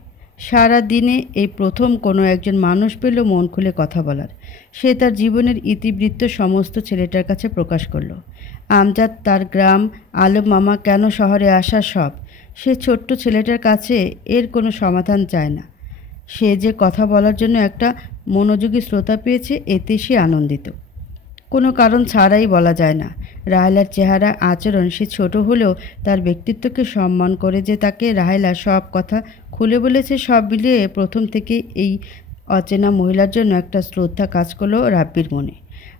সারা দিনে এই প্রথম কোনো একজন মানুষ পেল মন খুলে কথা বলার। সে তার জীবনের ইতিবৃত্ত সমস্ত ছেলেটার কাছে প্রকাশ করলো। আমজাদ, তার গ্রাম, আলম মামা, কেন শহরে আসা, সব। সে ছোট্ট ছেলেটার কাছে এর কোনো সমাধান চায় না। সে যে কথা বলার জন্য একটা মনোযোগী শ্রোতা পেয়েছে, এতে সে আনন্দিত। কোনো কারণ ছাড়াই বলা যায় না। রাহেলার চেহারা, আচরণ, সে ছোট হলেও তার ব্যক্তিত্বকে সম্মান করে যে তাকে রাহেলা সব কথা খুলে বলেছে, সব মিলিয়ে প্রথম থেকে এই অচেনা মহিলার জন্য একটা শ্রদ্ধা কাজ করলো রাব্বির মনে।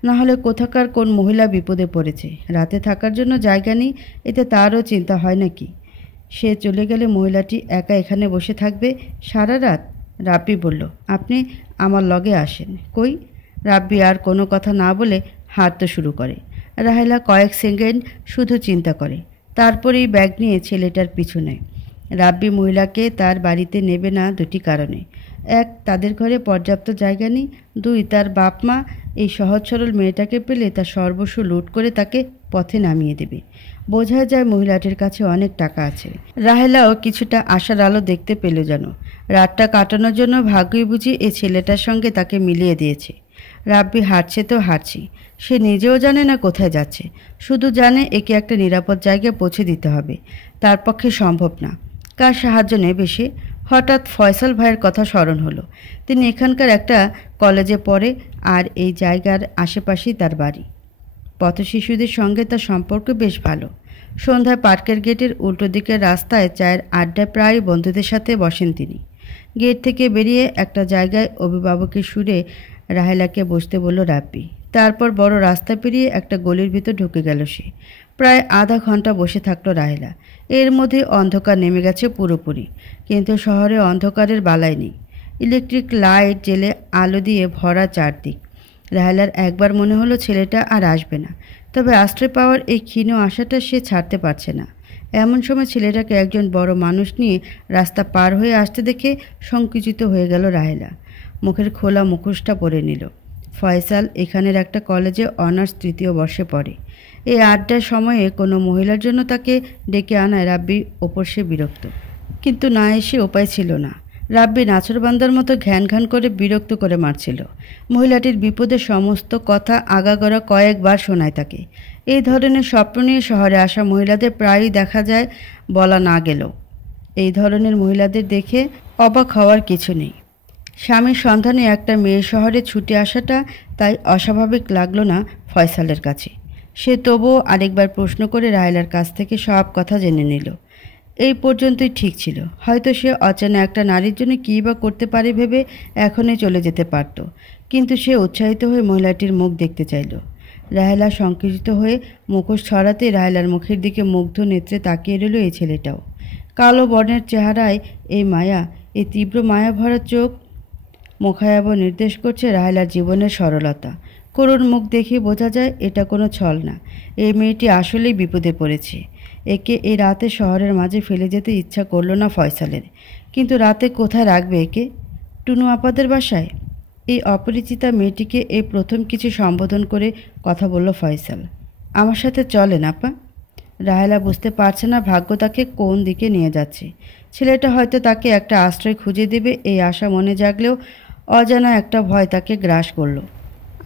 না হলে কোথাকার কোন মহিলা বিপদে পড়েছে, রাতে থাকার জন্য জায়গা নেই, এতে তারও চিন্তা হয় নাকি? সে চলে গেলে মহিলাটি একা এখানে বসে থাকবে সারা রাত? রাব্বি বলল, আপনি আমার লগে আসেন। কই? রাব্বি আর কোনো কথা না বলে হাঁটতে শুরু করে। রাহেলা কয়েক সেকেন্ড শুধু চিন্তা করে, তারপরেই ব্যাগ নিয়ে ছেলেটার পিছু নেয়। রাব্বি মহিলাকে তার বাড়িতে নেবে না দুটি কারণে। এক, তাদের ঘরে পর্যাপ্ত জায়গা নেই। দুই, তার বাপ মা এই সহজ সরল মেয়েটাকে পেলে তার সর্বস্ব লুট করে তাকে পথে নামিয়ে দেবে। বোঝা যায় মহিলাটির কাছে অনেক টাকা আছে। রাহেলাও কিছুটা আশার আলো দেখতে পেল যেন। রাতটা কাটানোর জন্য ভাগ্যই বুঝি এই ছেলেটার সঙ্গে তাকে মিলিয়ে দিয়েছে। রাব্বি হাঁটছে তো হাঁটছি, সে নিজেও জানে না কোথায় যাচ্ছে, শুধু জানে একে একটা নিরাপদ জায়গায় পৌঁছে দিতে হবে। তার পক্ষে সম্ভব না। কার সাহায্য নেবে সে? হঠাৎ ফয়সাল ভাইয়ের কথা স্মরণ হলো। তিনি এখানকার একটা কলেজে পড়ে আর এই জায়গার আশেপাশেই তার বাড়ি। পথশিশুদের সঙ্গে তার সম্পর্ক বেশ ভালো। সন্ধ্যায় পার্কের গেটের উল্টো দিকের রাস্তায় চায়ের আড্ডায় প্রায় বন্ধুদের সাথে বসেন তিনি। গেট থেকে বেরিয়ে একটা জায়গায় অভিভাবকের সুরে রাহেলাকে বসতে বলল রাব্বি। তারপর বড় রাস্তা পেরিয়ে একটা গলির ভিতর ঢুকে গেল সে। প্রায় আধা ঘন্টা বসে থাকলো রাহেলা। এর মধ্যে অন্ধকার নেমে গেছে পুরোপুরি, কিন্তু শহরে অন্ধকারের বালাই নেই। ইলেকট্রিক লাইট জেলে আলো দিয়ে ভরা চারদিক। রাহেলার একবার মনে হলো ছেলেটা আর আসবে না, তবে আশ্রয় পাওয়ার এই ক্ষীণ আশাটা সে ছাড়তে পারছে না। এমন সময় ছেলেটাকে একজন বড় মানুষ নিয়ে রাস্তা পার হয়ে আসতে দেখে সংকুচিত হয়ে গেল রাহেলা। মুখের খোলা মুখোশটা পরে নিল। ফয়সাল এখানের একটা কলেজে অনার্স তৃতীয় বর্ষে পড়ে। এই আড্ডার সময়ে কোনো মহিলার জন্য তাকে ডেকে আনায় রাব্বি ওপর সে বিরক্ত, কিন্তু না এসে উপায় ছিল না। রাব্বি নাছরবান্দার মতো ঘ্যান ঘ্যান করে বিরক্ত করে মারছিল। মহিলাটির বিপদের সমস্ত কথা আগাগোড়া কয়েকবার শোনায় তাকে। এই ধরনের স্বপ্ন নিয়ে শহরে আসা মহিলাদের প্রায়ই দেখা যায়, বলা না গেলেও। এই ধরনের মহিলাদের দেখে অবাক হওয়ার কিছু নেই। স্বামীর সন্ধানে একটা মেয়ে শহরে ছুটে আসাটা তাই অস্বাভাবিক লাগলো না ফয়সালের কাছে। সে তবুও আরেকবার প্রশ্ন করে রাহেলার কাছ থেকে সব কথা জেনে নিল। এই পর্যন্তই ঠিক ছিল। হয়তো সে অচেনা একটা নারীর জন্য কী বা করতে পারে ভেবে এখনই চলে যেতে পারত, কিন্তু সে উৎসাহিত হয়ে মহিলাটির মুখ দেখতে চাইল। রাহেলা সংকুচিত হয়ে মুখোশ ছড়াতে রাহেলার মুখের দিকে মুগ্ধ নেত্রে তাকিয়ে রইল এই ছেলেটাও। কালো বর্ণের চেহারায় এই মায়া, এই তীব্র মায়া ভরা চোখ, মুখায়াব নির্দেশ করছে রাহেলার জীবনের সরলতা। করুণ মুখ দেখে বোঝা যায় এটা কোনো ছল না। এই মেয়েটি আসলেই বিপদে পড়েছে। একে এই রাতে শহরের মাঝে ফেলে যেতে ইচ্ছা করলো না ফয়সালের, কিন্তু রাতে কোথায় রাখবে একে? টুনু আপাদের বাসায়? এই অপরিচিতা মেয়েটিকে এই প্রথম কিছু সম্বোধন করে কথা বলল ফয়সাল। আমার সাথে চলেন আপা। রাহেলা বুঝতে পারছে না ভাগ্য তাকে কোন দিকে নিয়ে যাচ্ছে। ছেলেটা হয়তো তাকে একটা আশ্রয় খুঁজে দেবে এই আশা মনে জাগলেও অজানা একটা ভয় তাকে গ্রাস করল।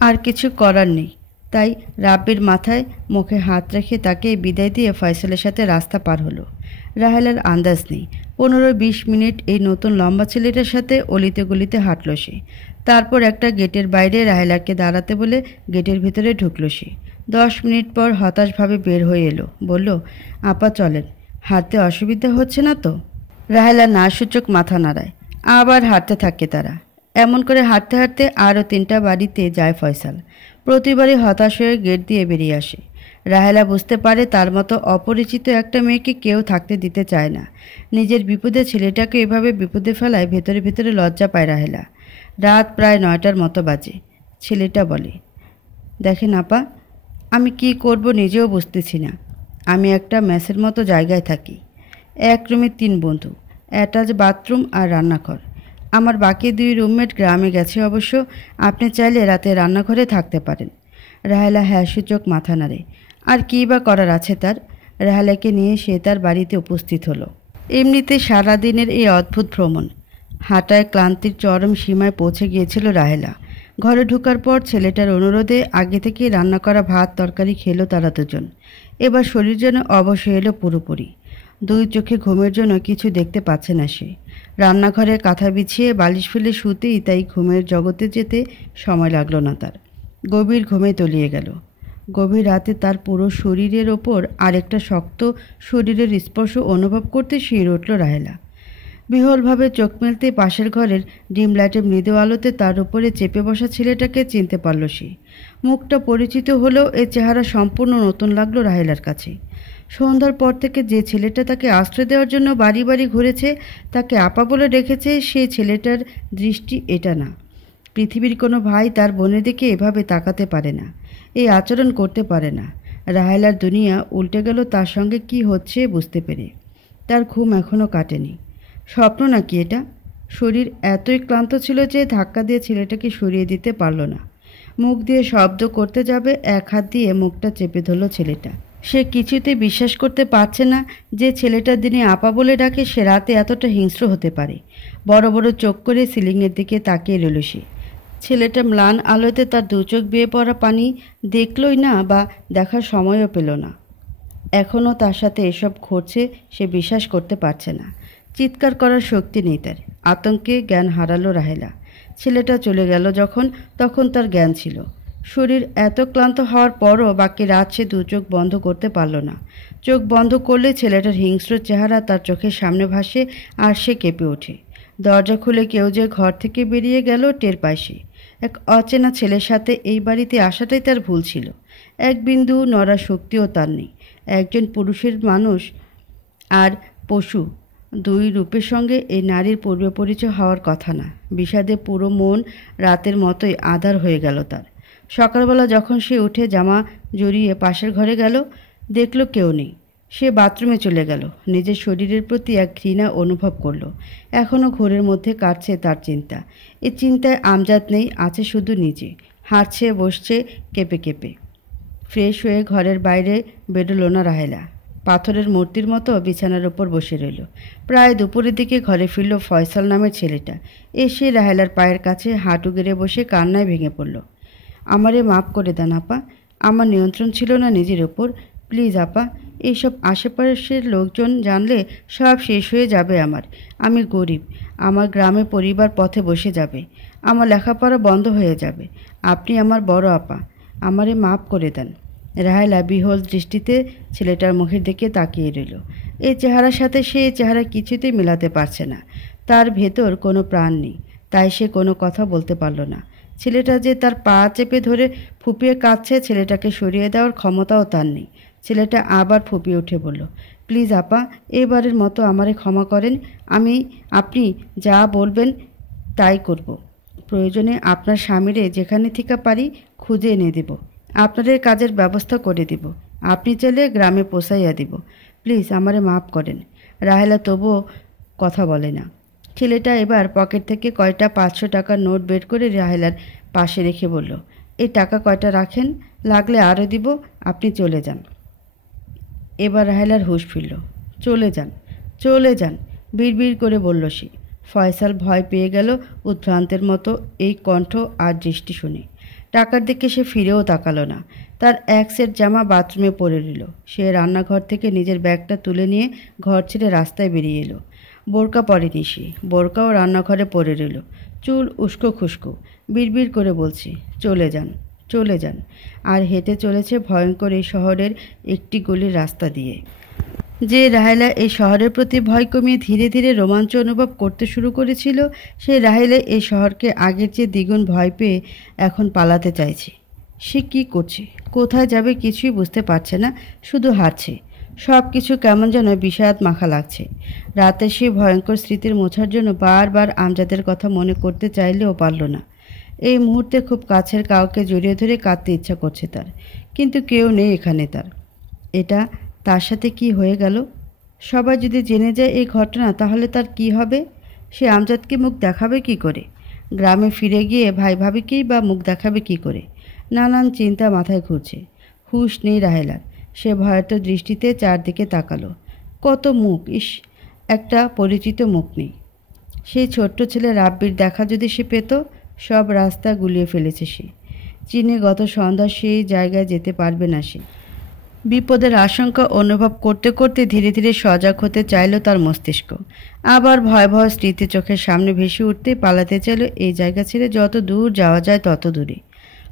আর কিছু করার নেই, তাই রাব্বির মাথায় মুখে হাত রেখে তাকে বিদায় দিয়ে ফয়সালের সাথে রাস্তা পার হলো। রাহেলার আন্দাজ নেই 15-20 মিনিট এই নতুন লম্বা ছেলেটার সাথে অলিতে গলিতে হাঁটল সে। তারপর একটা গেটের বাইরে রাহেলাকে দাঁড়াতে বলে গেটের ভিতরে ঢুকল সে। 10 মিনিট পর হতাশভাবে বের হয়ে এলো, বলল, আপা চলেন, হাঁটতে অসুবিধা হচ্ছে না তো? রাহেলা না সূচক মাথা নাড়ায়। আবার হাঁটতে থাকে তারা। এমন করে হাঁটতে হাঁটতে আরও 3টা বাড়িতে যায় ফয়সাল। প্রতিবারই হতাশ হয়ে গেট দিয়ে বেরিয়ে আসে। রাহেলা বুঝতে পারে তার মতো অপরিচিত একটা মেয়েকে কেউ থাকতে দিতে চায় না। নিজের বিপদে ছেলেটাকে এভাবে বিপদে ফেলায় ভেতরে ভেতরে লজ্জা পায় রাহেলা। রাত প্রায় 9টার মতো বাজে। ছেলেটা বলে, দেখেন আপা, আমি কি করব নিজেও বুঝতেছি না। আমি একটা মেসের মতো জায়গায় থাকি। এক রুমে 3 বন্ধু, অ্যাটাচ বাথরুম আর রান্নাঘর। আমার বাকি 2 রুমমেট গ্রামে গেছে অবশ্য। আপনি চাইলে রাতে রান্নাঘরে থাকতে পারেন। রাহেলা হ্যাঁ সূচক মাথা নাড়ে। আর কী বা করার আছে তার? রাহেলাকে নিয়ে সে তার বাড়িতে উপস্থিত হলো। এমনিতে সারাদিনের এই অদ্ভুত ভ্রমণ, হাঁটায় ক্লান্তির চরম সীমায় পৌঁছে গিয়েছিল রাহেলা। ঘরে ঢোকার পর ছেলেটার অনুরোধে আগে থেকে রান্না করা ভাত তরকারি খেলো তারা দুজন। এবার শরীর যেন অবশ হয়ে এলো পুরোপুরি। 2 চোখে ঘুমের জন্য কিছু দেখতে পাচ্ছে না সে। রান্নাঘরে কাঁথা বিছিয়ে বালিশ ফেলে শুতেই তাই ঘুমের জগতে যেতে সময় লাগলো না তার। গভীর ঘুমে তলিয়ে গেল। গভীর রাতে তার পুরো শরীরের ওপর আরেকটা শক্ত শরীরের স্পর্শ অনুভব করতে শিহরে উঠল রাহেলা। বিহ্বলভাবে চোখ মেলতে পাশের ঘরের ডিম লাইটের মৃদু আলোতে তার উপরে চেপে বসা ছেলেটাকে চিনতে পারল সে। মুখটা পরিচিত হলেও এর চেহারা সম্পূর্ণ নতুন লাগলো রাহেলার কাছে। সন্ধ্যার পর থেকে যে ছেলেটা তাকে আশ্রয় দেওয়ার জন্য বাড়ি বাড়ি ঘুরেছে, তাকে আপা বলে রেখেছে, সেই ছেলেটার দৃষ্টি এটা না। পৃথিবীর কোনো ভাই তার বোনের দিকে এভাবে তাকাতে পারে না, এই আচরণ করতে পারে না। রাহেলার দুনিয়া উল্টে গেল তার সঙ্গে কি হচ্ছে বুঝতে পেরে। তার ঘুম এখনও কাটেনি। স্বপ্ন নাকি এটা? শরীর এতই ক্লান্ত ছিল যে ধাক্কা দিয়ে ছেলেটাকে সরিয়ে দিতে পারল না। মুখ দিয়ে শব্দ করতে যাবে, এক হাত দিয়ে মুখটা চেপে ধরল ছেলেটা। সে কিছুতে বিশ্বাস করতে পারছে না যে ছেলেটা দিনে আপা বলে ডাকে সে রাতে এতটা হিংস্র হতে পারে। বড় বড় চোখ করে সিলিংয়ের দিকে তাকিয়ে রইল সে। ছেলেটা ম্লান আলোতে তার 2 চোখ বেয়ে পড়া পানি দেখলই না বা দেখার সময়ও পেল না। এখনও তার সাথে এসব ঘটছে সে বিশ্বাস করতে পারছে না। চিৎকার করার শক্তি নেই তার। আতঙ্কে জ্ঞান হারালো রাহেলা। ছেলেটা চলে গেল যখন, তখন তার জ্ঞান ছিল। শরীর এত ক্লান্ত হওয়ার পরও বাকি রাত সে 2 চোখ বন্ধ করতে পারল না। চোখ বন্ধ করলে ছেলেটার হিংস্র চেহারা তার চোখের সামনে ভাসে আর সে কেঁপে ওঠে। দরজা খুলে কেউ যে ঘর থেকে বেরিয়ে গেল টের পায় সে। এক অচেনা ছেলের সাথে এই বাড়িতে আসাটাই তার ভুল ছিল। এক বিন্দু নড়ার শক্তিও তার নেই। একজন পুরুষের মানুষ আর পশু 2 রূপের সঙ্গে এই নারীর পূর্ব পরিচয় হওয়ার কথা না। বিষাদে পুরো মন রাতের মতোই আঁধার হয়ে গেল তার। সকালবেলা যখন সে উঠে জামা জড়িয়ে পাশের ঘরে গেল, দেখল কেউ নেই। সে বাথরুমে চলে গেল। নিজের শরীরের প্রতি এক ঘৃণা অনুভব করল। এখনও ঘোরের মধ্যে কাটছে তার চিন্তা। এই চিন্তায় আমজাদ নেই, আছে শুধু নিজে। হাঁটছে বসছে কেঁপে কেঁপে। ফ্রেশ হয়ে ঘরের বাইরে বেরোলো না রাহেলা। পাথরের মূর্তির মতো বিছানার ওপর বসে রইল। প্রায় দুপুরের দিকে ঘরে ফিরল ফয়সাল নামের ছেলেটা। এসে রাহেলার পায়ের কাছে হাঁটু গেড়ে বসে কান্নায় ভেঙে পড়ল। আমারে মাফ করে দেন আপা, আমার নিয়ন্ত্রণ ছিল না নিজের ওপর। প্লিজ আপা, এইসব আশেপাশের লোকজন জানলে সব শেষ হয়ে যাবে আমার। আমি গরিব, আমার গ্রামে পরিবার পথে বসে যাবে, আমার লেখাপড়া বন্ধ হয়ে যাবে। আপনি আমার বড় আপা, আমারে মাফ করে দেন। রাহেলা বিহ্বল দৃষ্টিতে ছেলেটার মুখের দিকে তাকিয়ে রইল। এই চেহারার সাথে সে চেহারা কিছুতেই মেলাতে পারছে না। তার ভেতর কোনো প্রাণ নেই, তাই সে কোনো কথা বলতে পারল না। ছেলেটা যে তার পা চেপে ধরে ফুপিয়ে কাঁদছে, ছেলেটাকে সরিয়ে দেওয়ার ক্ষমতাও তার নেই। ছেলেটা আবার ফুপিয়ে উঠে বলল, প্লিজ আপা, এবারের মতো আমারে ক্ষমা করেন। আপনি যা বলবেন তাই করব। প্রয়োজনে আপনার স্বামীরে যেখানে থেকে পারি খুঁজে এনে দেব। আপনাদের কাজের ব্যবস্থা করে দিব। আপনি চাইলে গ্রামে পৌঁছাইয়া দিব। প্লিজ আমারে মাফ করেন। রাহেলা তবুও কথা বলে না। ছেলেটা এবার পকেট থেকে কয়টা 500 টাকার নোট বের করে রাহেলার পাশে রেখে বলল, এই টাকা কয়টা রাখেন, লাগলে আরও দিব, আপনি চলে যান। এবার রাহেলার হুঁশ ফিরল। চলে যান, চলে যান, বিড়বিড় করে বলল সে। ফয়সাল ভয় পেয়ে গেল উদ্ভ্রান্তের মতো এই কণ্ঠ আর দৃষ্টি শুনে। টাকার দিকে সে ফিরেও তাকালো না। তার এক সেট জামা বাথরুমে পড়ে রইল। সে রান্নাঘর থেকে নিজের ব্যাগটা তুলে নিয়ে ঘর ছেড়ে রাস্তায় বেরিয়ে এলো। বোরকা পরেনি সে, বোরকাও রান্নাঘরে পড়ে রইল। চুল উস্কো খুস্কো, বিড়বিড় করে বলছে, চলে যান, চলে যান। আর হেঁটে চলেছে ভয়ঙ্কর এই শহরের একটি গলির রাস্তা দিয়ে। যে রাহেলা এই শহরের প্রতি ভয় কমিয়ে ধীরে ধীরে রোমাঞ্চ অনুভব করতে শুরু করেছিল, সেই রাহেলা এই শহরকে আগের চেয়ে দ্বিগুণ ভয় পেয়ে এখন পালাতে চাইছে। সে কি করছে, কোথায় যাবে কিছুই বুঝতে পারছে না, শুধু হাঁটছে। সব কিছু কেমন যেন বিষাদ মাখা লাগছে। রাতে সে ভয়ঙ্কর স্মৃতির মোছার জন্য বারবার আমজাদের কথা মনে করতে চাইলেও পারল না। এই মুহূর্তে খুব কাছের কাউকে জড়িয়ে ধরে কাঁদতে ইচ্ছা করছে তার, কিন্তু কেউ নেই এখানে তার। এটা তার সাথে কি হয়ে গেল? সবাই যদি জেনে যায় এই ঘটনা, তাহলে তার কি হবে? সে আমজাদকে মুখ দেখাবে কি করে? গ্রামে ফিরে গিয়ে ভাই ভাবিকেই বা মুখ দেখাবে কি করে? নানান চিন্তা মাথায় ঘুরছে। হুঁশ নেই রাহেলার। সে ভয়ার্ত দৃষ্টিতে চারদিকে তাকালো। কত মুখ! ইস, একটা পরিচিত মুখ নেই। সেই ছোট্ট ছেলে রাব্বির দেখা যদি সে পেত। সব রাস্তা গুলিয়ে ফেলেছে সে। চীনে গত সন্ধ্যা সেই জায়গায় যেতে পারবে না সে। বিপদের আশঙ্কা অনুভব করতে করতে ধীরে ধীরে সজাগ হতে চাইল তার মস্তিষ্ক। আবার ভয়াবহ স্মৃতি চোখের সামনে ভেসে উঠতে পালাতে চাইল এই জায়গা ছেড়ে যত দূর যাওয়া যায় তত দূরে।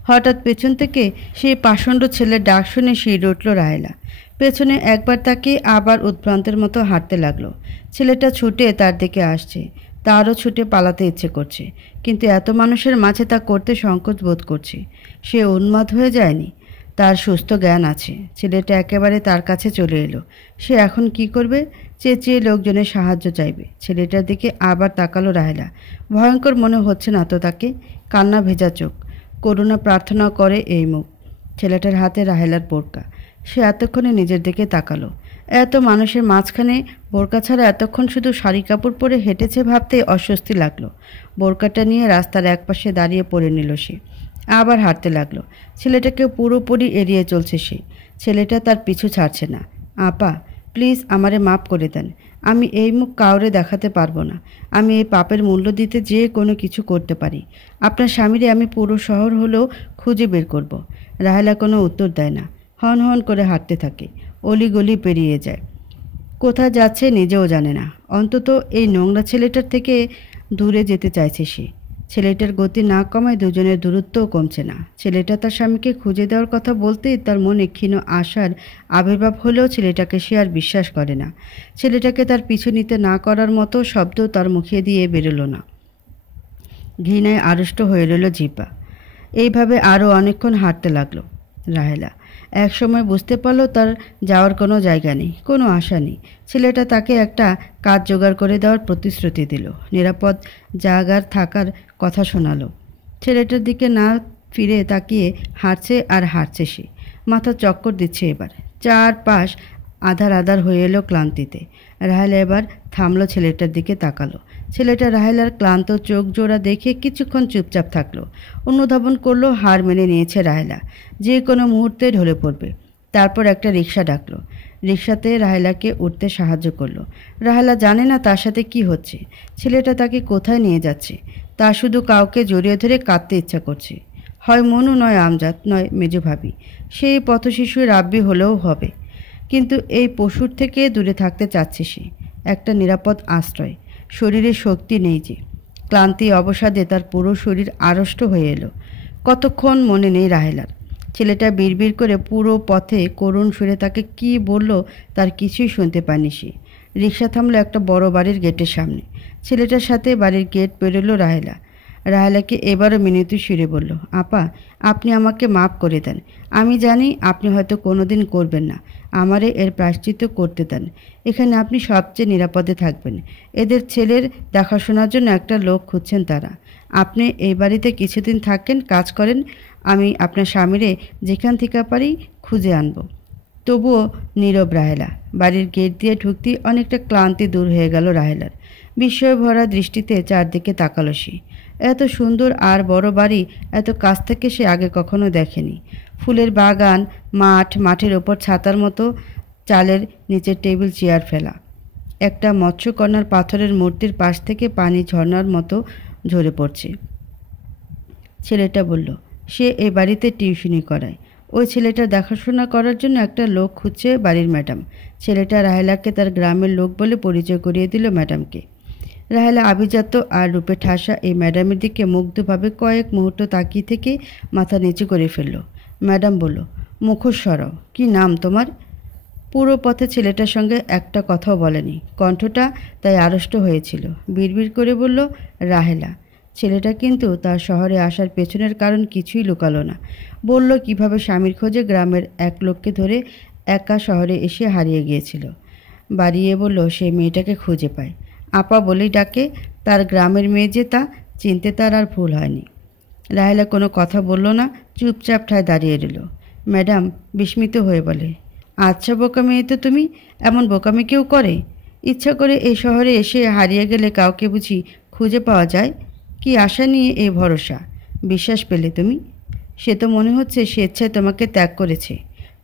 হঠাৎ পেছন থেকে সেই পাষণ্ড ছেলের ডাক শুনে শিরে উঠল রাহেলা। পেছনে একবার তাকে আবার উদ্ভ্রান্তের মতো হাঁটতে লাগলো। ছেলেটা ছুটে তার দিকে আসছে। তারও ছুটে পালাতে ইচ্ছে করছে, কিন্তু এত মানুষের মাঝে তা করতে সংকোচ বোধ করছে। সে উন্মাদ হয়ে যায়নি, তার সুস্থ জ্ঞান আছে। ছেলেটা একেবারে তার কাছে চলে এলো। সে এখন কি করবে? চেঁচিয়ে লোকজনের সাহায্য চাইবে। ছেলেটার দিকে আবার তাকালো রাহেলা। ভয়ঙ্কর মনে হচ্ছে না তো তাকে? কান্না ভেজা চোখ, করুণা প্রার্থনা করে এই মুখ। ছেলেটার হাতে রাহেলার বোরকা। সে এতক্ষণে নিজের দিকে তাকালো। এত মানুষের মাঝখানে বোরকা ছাড়া এতক্ষণ শুধু শাড়ি কাপড় পরে হেঁটেছে ভাবতেই অস্বস্তি লাগলো। বোরকাটা নিয়ে রাস্তার একপাশে দাঁড়িয়ে পড়ে নিল সে। আবার হাঁটতে লাগলো। ছেলেটাকে পুরোপুরি এড়িয়ে চলছে সে। ছেলেটা তার পিছু ছাড়ছে না। আপা, প্লিজ আমারে মাফ করে দেন। আমি এই মুখ কাউরে দেখাতে পারবো না। আমি এই পাপের মূল্য দিতে যে কোনো কিছু করতে পারি। আপনার স্বামীরে আমি পুরো শহর হলেও খুঁজে বের করব। রাহেলা কোনো উত্তর দেয় না। হন হন করে হাঁটতে থাকে। অলিগলি পেরিয়ে যায়। কোথায় যাচ্ছে নিজেও জানে না। অন্তত এই নোংরা ছেলেটার থেকে দূরে যেতে চাইছে সে। ছেলেটার গতি না কমায় দুজনের দূরত্বও কমছে না। ছেলেটা তার স্বামীকে খুঁজে দেওয়ার কথা বলতেই তার মনে ক্ষীণ আশার আবির্ভাব হলেও ছেলেটাকে সে আর বিশ্বাস করে না। ছেলেটাকে তার পিছু নিতে না করার মতো শব্দ তার মুখে দিয়ে বেরোলো না। ঘৃণায় আড়ষ্ট হয়ে রইল জিহ্বা। এইভাবে আরও অনেকক্ষণ হাঁটতে লাগলো রাহেলা। একসময় বুঝতে পারল তার যাওয়ার কোনো জায়গা নেই, কোনো আশা নেই। ছেলেটা তাকে একটা কাজ জোগাড় করে দেওয়ার প্রতিশ্রুতি দিল, নিরাপদ জায়গার থাকার কথা শোনালো। ছেলেটার দিকে না ফিরে তাকিয়ে হাঁটছে আর হাঁটছে সে। মাথা চক্কর দিচ্ছে এবার। চারপাশ আধার আধার হয়ে এলো ক্লান্তিতে। রাহেলা এবার থামলো, ছেলেটার দিকে তাকালো। ছেলেটা রাহেলার ক্লান্ত চোখ জোড়া দেখে কিছুক্ষণ চুপচাপ থাকলো। অনুধাবন করলো হার মেনে নিয়েছে রাহেলা, যে কোনো মুহূর্তে ঢলে পড়বে। তারপর একটা রিক্সা ডাকলো। রিক্সাতে রাহেলাকে উঠতে সাহায্য করলো। রাহেলা জানে না তার সাথে কি হচ্ছে, ছেলেটা তাকে কোথায় নিয়ে যাচ্ছে। তা শুধু কাউকে জড়িয়ে ধরে কাঁদতে ইচ্ছা করছে। হয় মনু, নয় আমজাদ, নয় মেজো ভাবি। সেই পথশিশু রাব্বি হলেও হবে, কিন্তু এই পশুর থেকে দূরে থাকতে চাচ্ছে সে। একটা নিরাপদ আশ্রয়। শরীরে শক্তি নেই যে। ক্লান্তি অবসাদে তার পুরো শরীর আড়ষ্ট হয়ে এলো। কতক্ষণ মনে নেই রাহেলার। ছেলেটা বিড়বিড় করে পুরো পথে করুণ সুরে তাকে কি বলল তার কিছুই শুনতে পায়নি সে। রিক্সা থামলো একটা বড় বাড়ির গেটের সামনে। ছেলেটার সাথে বাড়ির গেট পেরোলো রাহেলা। রাহেলাকে এবারও মিনতি সুরে বলল, আপা, আপনি আমাকে মাফ করে দেন। আমি জানি আপনি হয়তো কোনোদিন করবেন না। আমারে এর প্রায়শ্চিত্ত করতে দেন। এখানে আপনি সবচেয়ে নিরাপদে থাকবেন। এদের ছেলের দেখাশোনার জন্য একটা লোক খুঁজছেন তারা। আপনি এই বাড়িতে কিছুদিন থাকেন, কাজ করেন। আমি আপনার স্বামীরে যেখান থেকে পারি খুঁজে আনব। তবুও নীরব রাহেলা। বাড়ির গেট দিয়ে ঢুকতেই অনেকটা ক্লান্তি দূর হয়ে গেল রাহেলার। বিস্ময় ভরা দৃষ্টিতে চারদিকে তাকালো সে। এত সুন্দর আর বড় বাড়ি এত কাছ থেকে সে আগে কখনো দেখেনি। ফুলের বাগান, মাঠ, মাঠের ওপর ছাতার মতো চালের নিচে টেবিল চেয়ার ফেলা। একটা মৎস্যকন্যার পাথরের মূর্তির পাশ থেকে পানি ঝর্ণার মতো ঝরে পড়ছে। ছেলেটা বলল, সে এই বাড়িতে টিউশনি করায়। ওই ছেলেটার দেখাশোনা করার জন্য একটা লোক খুঁজছে বাড়ির ম্যাডাম। ছেলেটা রাহেলাকে তার গ্রামের লোক বলে পরিচয় করিয়ে দিল ম্যাডামকে। রাহেলা আভিজাত্য আর রূপে ঠাসা এই ম্যাডামের দিকে মুগ্ধভাবে কয়েক মুহূর্ত তাকিয়ে থেকে মাথা নিচু করে ফেলল। ম্যাডাম বলল, মুখোশ সরাও। কি নাম তোমার? পুরো পথে ছেলেটার সঙ্গে একটা কথাও বলেনি। কণ্ঠটা তাই আড়ষ্ট হয়েছিল। বিড়বিড় করে বলল, রাহেলা। ছেলেটা কিন্তু তার শহরে আসার পেছনের কারণ কিছুই লুকালো না। বলল কিভাবে স্বামীর খোঁজে গ্রামের এক লোককে ধরে একা শহরে এসে হারিয়ে গিয়েছিল। বাড়িয়ে বলল সে মেয়েটাকে খুঁজে পায়, আপা বলেই ডাকে। তার গ্রামের মেয়ে যে তা চিনতে তার আর ভুল হয়নি। রাহেলা কোনো কথা বলল না, চুপচাপ ঠায় দাঁড়িয়ে রইল। ম্যাডাম বিস্মিত হয়ে বলে, আচ্ছা বোকা মেয়ে তো তুমি, এমন বোকামি কেউ করে? ইচ্ছা করে এই শহরে এসে হারিয়ে গেলে কাউকে বুঝি খুঁজে পাওয়া যায়? কি আশা নিয়ে এই ভরসা? বিশ্বাস পেলে তুমি? সে তো মনে হচ্ছে স্বেচ্ছায় তোমাকে ত্যাগ করেছে।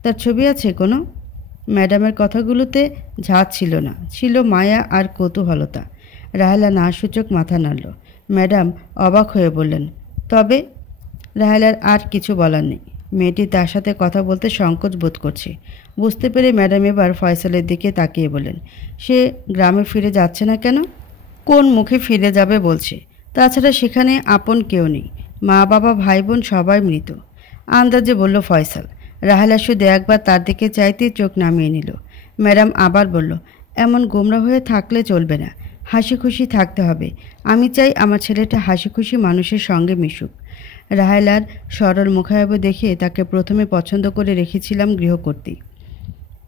তার ছবি আছে কোনো? ম্যাডামের কথাগুলোতে ঝাঁজ ছিল না, ছিল মায়া আর কৌতূহলতা। রাহেলা না সূচক মাথা নাড়ল। ম্যাডাম অবাক হয়ে বললেন, তবে? রাহেলার আর কিছু বলার নেই। মেয়েটি তার সাথে কথা বলতে সংকোচ বোধ করছে। বুঝতে পেরে ম্যাডাম এবার ফয়সালের দিকে তাকিয়ে বললেন, সে গ্রামে ফিরে যাচ্ছে না কেন? কোন মুখে ফিরে যাবে বলছে? তাছাড়া সেখানে আপন কেউ নেই, মা বাবা ভাই বোন সবাই মৃত। আন্দাজে বলল ফয়সাল। রাহেলা শুধু একবার তার দিকে চাইতেই চোখ নামিয়ে নিল। ম্যাডাম আবার বলল, এমন গোমরা হয়ে থাকলে চলবে না, হাসি খুশি থাকতে হবে। আমি চাই আমার ছেলেটা হাসি খুশি মানুষের সঙ্গে মিশুক। রাহেলার সরল মুখায়ব দেখে তাকে প্রথমে পছন্দ করে রেখেছিলাম গৃহকর্ত্রী।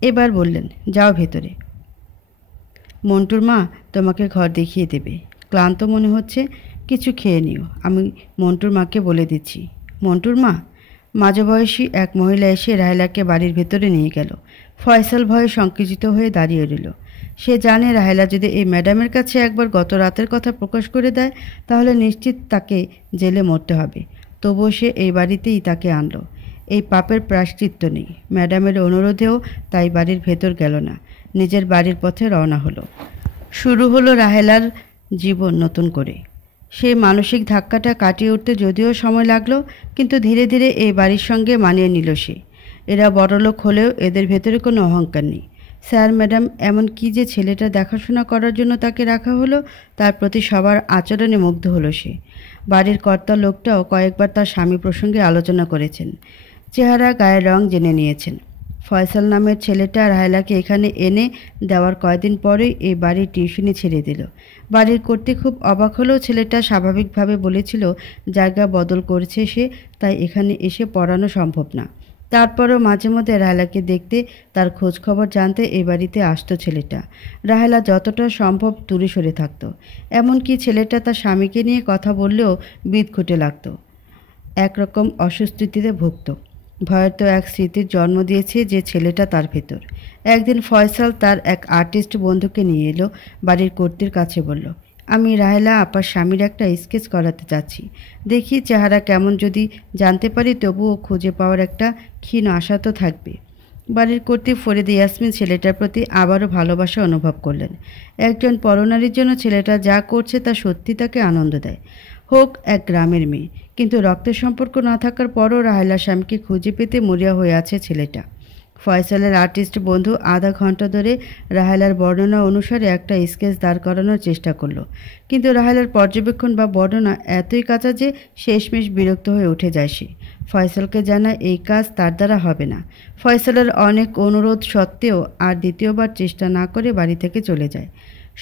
এবার বললেন, যাও ভেতরে, মন্টুর মা তোমাকে ঘর দেখিয়ে দেবে। ক্লান্ত মনে হচ্ছে, কিছু খেয়ে নিও, আমি মন্টুর মাকে বলে দিচ্ছি। মন্টুর মা? মাঝবয়সী এক মহিলা এসে রাহেলাকে বাড়ির ভেতরে নিয়ে গেল। ফয়সাল ভয়ে সংকুচিত হয়ে দাঁড়িয়ে রইল। সে জানে রাহেলা যদি এই ম্যাডামের কাছে একবার গত রাতের কথা প্রকাশ করে দেয় তাহলে নিশ্চিত তাকে জেলে মরতে হবে। তবুও সে এই বাড়িতেই তাকে আনলো। এই পাপের প্রায়শ্চিত্ত নেই। ম্যাডামের অনুরোধেও তাই বাড়ির ভেতর গেল না, নিজের বাড়ির পথে রওনা হলো। শুরু হলো রাহেলার জীবন নতুন করে। সেই মানসিক ধাক্কাটা কাটিয়ে উঠতে যদিও সময় লাগলো, কিন্তু ধীরে ধীরে এই বাড়ির সঙ্গে মানিয়ে নিল সে। এরা বড়লোক হলেও এদের ভেতরে কোনো অহংকার নেই। স্যার ম্যাডাম এমন কি যে ছেলেটা দেখাশোনা করার জন্য তাকে রাখা হলো, তার প্রতি সবার আচরণে মুগ্ধ হলো সে। বাড়ির কর্তা লোকটাও কয়েকবার তার স্বামী প্রসঙ্গে আলোচনা করেছেন, চেহারা গায়ের রং জেনে নিয়েছেন। ফয়সাল নামের ছেলেটা রাহেলাকে এখানে এনে দেওয়ার কয়েকদিন পরেই এই বাড়ির টিউশনি ছেড়ে দিল। বাড়ির কর্তৃক খুব অবাক হলেও ছেলেটা স্বাভাবিকভাবে বলেছিল জায়গা বদল করেছে সে, তাই এখানে এসে পড়ানো সম্ভব না। তারপরও মাঝে মধ্যে রাহেলাকে দেখতে, তার খোঁজ খবর জানতে এই বাড়িতে আসতো ছেলেটা। রাহেলা যতটা সম্ভব দূরে সরে থাকতো। এমনকি ছেলেটা তার স্বামীকে নিয়ে কথা বললেও বিদঘুটে লাগতো, একরকম অস্বস্তিতে ভুগত। ভয়ের তো এক স্মৃতির জন্ম দিয়েছে যে ছেলেটা তার ভেতর। একদিন ফয়সাল তার এক আর্টিস্ট বন্ধুকে নিয়ে এলো বাড়ির কর্ত্রীর কাছে। বলল, আমি রাহেলা আপার স্বামীর একটা স্কেচ করাতে চাচ্ছি, দেখি চেহারা কেমন, যদি জানতে পারি তবুও খুঁজে পাওয়ার একটা ক্ষীণ আশা তো থাকবে। বাড়ির কর্ত্রী ফরিদ ইয়াসমিন ছেলেটার প্রতি আবারও ভালোবাসা অনুভব করলেন। একজন পরনারীর জন্য ছেলেটা যা করছে তা সত্যি তাকে আনন্দ দেয়। হোক এক গ্রামের মেয়ে, কিন্তু রক্তের সম্পর্ক না থাকার পরও রাহেলার স্বামীকে খুঁজে পেতে মরিয়া হয়ে আছে ছেলেটা। ফয়সালের আর্টিস্ট বন্ধু আধা ঘন্টা ধরে রাহেলার বর্ণনা অনুসারে একটা স্কেচ দাঁড় করানোর চেষ্টা করলো, কিন্তু রাহেলার পর্যবেক্ষণ বা বর্ণনা এতই কাঁচা যে শেষমেশ বিরক্ত হয়ে উঠে যায় সে। ফয়সালকে জানায় এই কাজ তার দ্বারা হবে না। ফয়সালের অনেক অনুরোধ সত্ত্বেও আর দ্বিতীয়বার চেষ্টা না করে বাড়ি থেকে চলে যায়।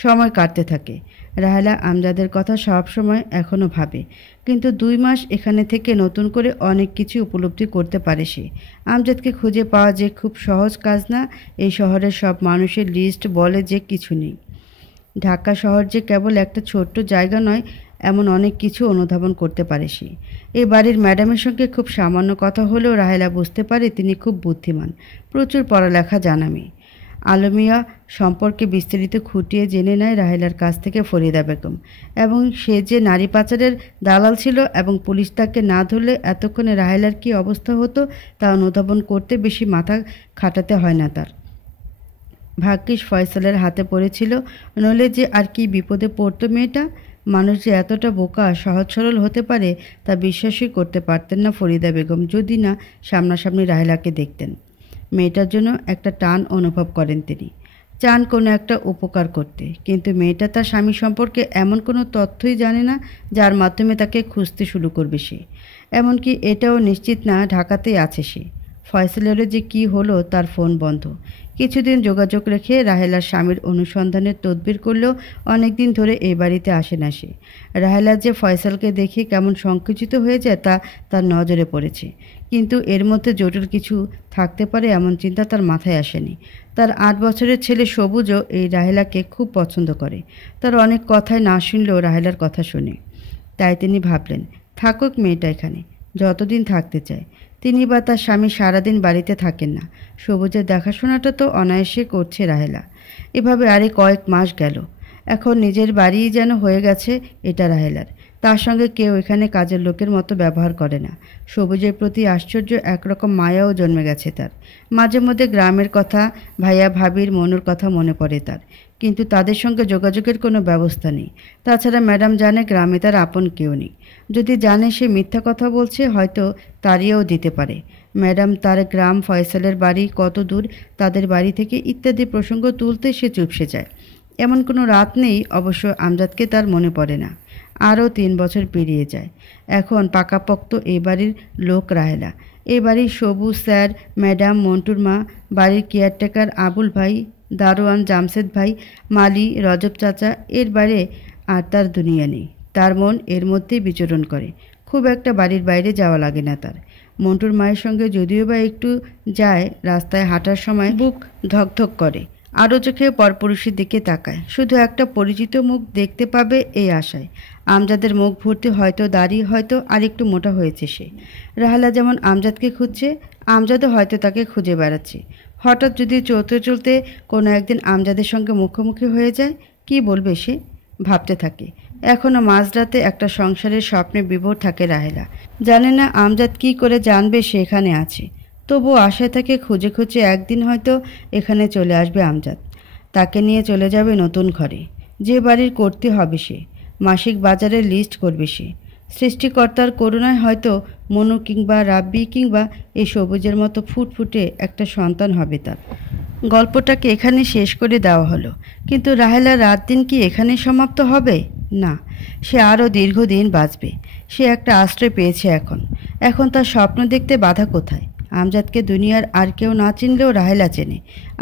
সময় কাটতে থাকে। রাহেলা আমজাদের কথা সব সময় এখনও ভাবে, কিন্তু 2 মাস এখানে থেকে নতুন করে অনেক কিছু উপলব্ধি করতে পারে সে। আমজাদকে খুঁজে পাওয়া যে খুব সহজ কাজ না, এই শহরের সব মানুষের লিস্ট বলে যে কিছু নেই। ঢাকা শহর যে কেবল একটা ছোট্ট জায়গা নয়, এমন অনেক কিছু অনুধাবন করতে পারে সে। এই বাড়ির ম্যাডামের সঙ্গে খুব সামান্য কথা হলেও রাহেলা বুঝতে পারে তিনি খুব বুদ্ধিমান, প্রচুর পড়ালেখা জানা মেয়ে। আলমিয়া সম্পর্কে বিস্তারিত খুঁটিয়ে জেনে নেয় রাহেলার কাছ থেকে ফরিদা বেগম, এবং সে যে নারী পাচারের দালাল ছিল এবং পুলিশ তাকে না ধরলে এতক্ষণে রাহেলার কী অবস্থা হতো তা অনুধাবন করতে বেশি মাথা খাটাতে হয় না তার। ভাগ্যিস ফয়সালের হাতে পড়েছিল, নইলে যে আর কি বিপদে পড়তো মেয়েটা। মানুষ যে এতটা বোকা সহজ সরল হতে পারে তা বিশ্বাসই করতে পারতেন না ফরিদা বেগম, যদি না সামনাসামনি রাহেলাকে দেখতেন। মেয়েটার জন্য একটা টান অনুভব করেন তিনি, চান কোনো একটা উপকার করতে, কিন্তু মেয়েটা তার স্বামী সম্পর্কে এমন কোনো তথ্যই জানে না যার মাধ্যমে তাকে খুঁজতে শুরু করবে সে। এমনকি এটাও নিশ্চিত না ঢাকাতেই আছে সে। ফয়সালেরও যে কী হলো, তার ফোন বন্ধ, কিছুদিন যোগাযোগ রেখে রাহেলার স্বামীর অনুসন্ধানের তদবির করলেও অনেক দিন ধরে এই বাড়িতে আসে না সে। রাহেলা যে ফয়সালকে দেখে কেমন সংকুচিত হয়ে যায় তা তার নজরে পড়েছে, কিন্তু এর মধ্যে জটিল কিছু থাকতে পারে এমন চিন্তা তার মাথায় আসেনি। তার 8 বছরের ছেলে সবুজও এই রাহেলাকে খুব পছন্দ করে। তার অনেক কথাই না শুনলেও রাহেলার কথা শোনে। তাই তিনি ভাবলেন, থাকুক মেয়েটা এখানে, যতদিন থাকতে চায়। তিনি বা তার স্বামী সারাদিন বাড়িতে থাকেন না, সবুজের দেখাশোনাটা তো অনায়াসে করছে রাহেলা। এভাবে আরে কয়েক মাস গেল। এখন নিজের বাড়িই যেন হয়ে গেছে এটা রাহেলার। তার সঙ্গে কেউ এখানে কাজের লোকের মতো ব্যবহার করে না। সবুজের প্রতি আশ্চর্য একরকম মায়াও জন্মে গেছে তার। মাঝে মধ্যে গ্রামের কথা, ভাইয়া ভাবির মনুর কথা মনে পড়ে তার, কিন্তু তাদের সঙ্গে যোগাযোগের কোনো ব্যবস্থা নেই। তাছাড়া ম্যাডাম জানে গ্রামে তার আপন কেউ নেই। যদি জানে সে মিথ্যা কথা বলছে, হয়তো তাড়িয়েও দিতে পারে। ম্যাডাম তার গ্রাম, ফয়সালের বাড়ি কত দূর, তাদের বাড়ি থেকে ইত্যাদি প্রসঙ্গ তুলতে সে চুপসে যায়। এমন কোনো রাত নেই অবশ্য আমজাদকে তার মনে পড়ে না। আরও 3 বছর পেরিয়ে যায়। এখন পাকাপোক্ত এই বাড়ির লোক রাহেলা। এই বাড়ির সবুজ স্যার, ম্যাডাম, মন্টুর মা, বাড়ির কেয়ারটেকার আবুল ভাই, দারোয়ান জামশেদ ভাই, মালি, রজব চাচা, এর বাইরে আর তার দুনিয়া নেই। তার মন এর মধ্যেই বিচরণ করে। খুব একটা বাড়ির বাইরে যাওয়া লাগে না তার। মন্টুর মায়ের সঙ্গে যদিও বা একটু যায়, রাস্তায় হাঁটার সময় বুক ধকধক করে। আরও চোখে পরপুরুষের দিকে তাকায়, শুধু একটা পরিচিত মুখ দেখতে পাবে এই আশায়। আমজাদের মুখ ভর্তি হয়তো দাড়ি, হয়তো আর একটু মোটা হয়েছে সে। রাহেলা যেমন আমজাদকে খুঁজছে, আমজাদও হয়তো তাকে খুঁজে বেড়াচ্ছে। হঠাৎ যদি চলতে চলতে কোনো একদিন আমজাদের সঙ্গে মুখোমুখি হয়ে যায়, কি বলবে সে? ভাবতে থাকে। এখনও মাঝরাতে একটা সংসারের স্বপ্নে বিভোর থাকে রাহেলা। জানে না আমজাদ কি করে জানবে সে এখানে আছে। তবুও আশায় থাকে খুঁজে খুঁজে একদিন হয়তো এখানে চলে আসবে আমজাদ। তাকে নিয়ে চলে যাবে নতুন ঘরে, যে বাড়ির করতে হবে সে। মাসিক বাজারের লিস্ট করবে সে। সৃষ্টিকর্তার করুণায় হয়তো মনু কিংবা রাব্বি কিংবা এই সবুজের মতো ফুটফুটে একটা সন্তান হবে তার। গল্পটাকে এখানে শেষ করে দেওয়া হলো, কিন্তু রাহেলার রাত দিন কি এখানে সমাপ্ত হবে? না, সে আরও দীর্ঘদিন বাঁচবে। সে একটা আশ্রয় পেয়েছে এখন। এখন তার স্বপ্ন দেখতে বাধা কোথায়? আমজাদকে দুনিয়ার আর কেউ না চিনলেও রাহেলা চেনে।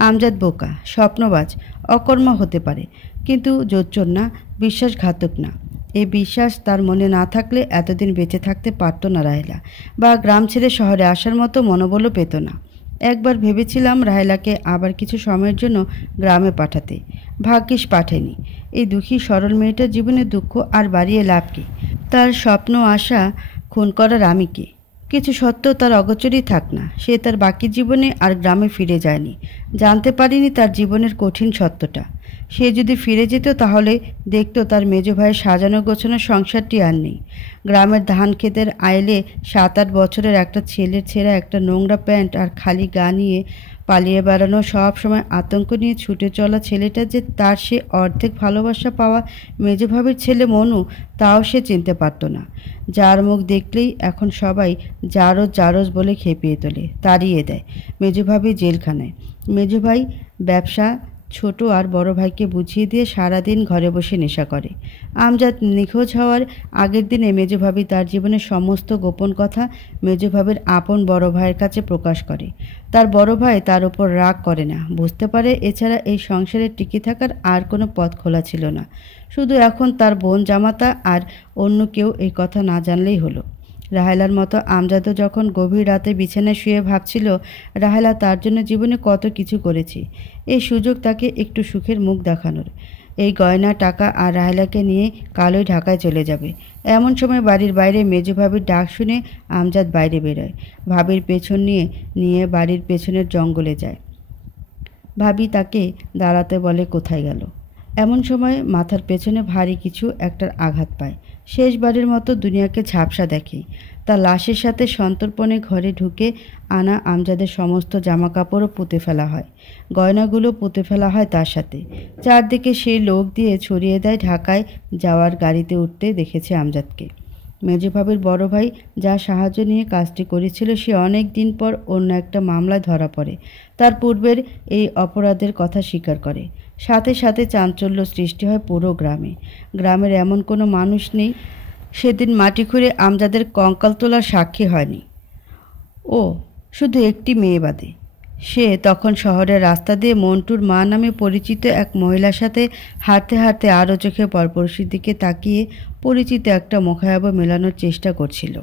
আমজাদ বোকা, স্বপ্নবাজ, অকর্মা হতে পারে, কিন্তু জোচ্চোর না, বিশ্বাসঘাতক না। এই বিশ্বাস তার মনে না থাকলে এতদিন বেঁচে থাকতে পারত না রাহেলা, বা গ্রাম ছেড়ে শহরে আসার মতো মনোবলও পেত না। একবার ভেবেছিলাম রাহেলাকে আবার কিছু সময়ের জন্য গ্রামে পাঠাতে। ভাগ্যিস পাঠায়নি। এই দুঃখী সরল মেয়েটার জীবনে দুঃখ আর বাড়িয়ে লাভ কি? তার স্বপ্ন আশা খুন করার আমি কে? কিছু সত্ত্বেও তার অগোচরই থাক না, সে তার বাকি জীবনে আর গ্রামে ফিরে যায়নি। জানতে পারিনি তার জীবনের কঠিন সত্যটা। সে যদি ফিরে যেত তাহলে দেখত তার মেজ ভাইয়ের সাজানো গোছানো সংসারটি আর নেই। গ্রামের ধান ক্ষেতের আইলে 7-8 বছরের একটা ছেলের ছেঁড়া একটা নোংরা প্যান্ট আর খালি গা নিয়ে পালিয়ে বেড়ানো, সব সময় আতঙ্ক নিয়ে ছুটে চলা ছেলেটা যে তার সে অর্ধেক ভালোবাসা পাওয়া মেজ ভাবির ছেলে মনু, তাও সে চিনতে পারত না। যার মুখ দেখলেই এখন সবাই জারজ জারজ বলে খেপিয়ে তোলে, তাড়িয়ে দেয়। মেজো ভাবি জেলখানায়, মেজো ভাই ব্যবসা, ছোট আর বড় ভাইকে বুঝিয়ে দিয়ে সারাদিন ঘরে বসে নেশা করে। আমজাদ নিখোঁজ হওয়ার আগের দিনে মেজো ভাবি তার জীবনের সমস্ত গোপন কথা মেজো ভাবির আপন বড় ভাইয়ের কাছে প্রকাশ করে। তার বড় ভাই তার উপর রাগ করে না, বুঝতে পারে এছাড়া এই সংসারে টিকে থাকার আর কোনো পথ খোলা ছিল না। শুধু এখন তার বোন জামাতা আর অন্য কেউ এই কথা না জানলেই হলো। রাহেলার মতো আমজাদও যখন গভীর রাতে বিছানায় শুয়ে ভাবছিল রাহেলা তার জন্য জীবনে কত কিছু করেছে, এই সুযোগ তাকে একটু সুখের মুখ দেখানোর। এই গয়না, টাকা আর রাহেলাকে নিয়ে কালই ঢাকায় চলে যাবে। এমন সময় বাড়ির বাইরে মেজো ভাবির ডাক শুনে আমজাদ বাইরে বেরোয়। ভাবির পেছন নিয়ে নিয়ে বাড়ির পেছনের জঙ্গলে যায়। ভাবি তাকে দাঁড়াতে বলে, কোথায় গেল? এমন সময় মাথার পেছনে ভারী কিছু একটার আঘাত পায়। শেষবারের মতো দুনিয়াকে ঝাপসা দেখে। তার লাশের সাথে সন্তর্পণে ঘরে ঢুকে আনা আমজাদের সমস্ত জামাকাপড়ও পুঁতে ফেলা হয়, গয়নাগুলো পুঁতে ফেলা হয় তার সাথে। চারদিকে সেই লোক দিয়ে ছড়িয়ে দেয়। ঢাকায় যাওয়ার গাড়িতে উঠতে দেখেছে আমজাদকে। মেজো ভাবির বড় ভাই যা সাহায্য নিয়ে কাজটি করেছিল সে অনেক দিন পর অন্য একটা মামলায় ধরা পড়ে। তার পূর্বের এই অপরাধের কথা স্বীকার করে। সাথে সাথে চাঞ্চল্য সৃষ্টি হয় পুরো গ্রামে। গ্রামের এমন কোনো মানুষ নেই সেদিন মাটি খুঁড়ে আমজাদের কঙ্কাল তোলার সাক্ষী হয়নি। ও শুধু একটি মেয়ে বাদে। সে তখন শহরের রাস্তা দিয়ে মন্টুর মা নামে পরিচিত এক মহিলার সাথে হাঁটতে হাঁটতে আরও চোখে পরপুরুষের দিকে তাকিয়ে পরিচিত একটা মুখায়াব মেলানোর চেষ্টা করছিল।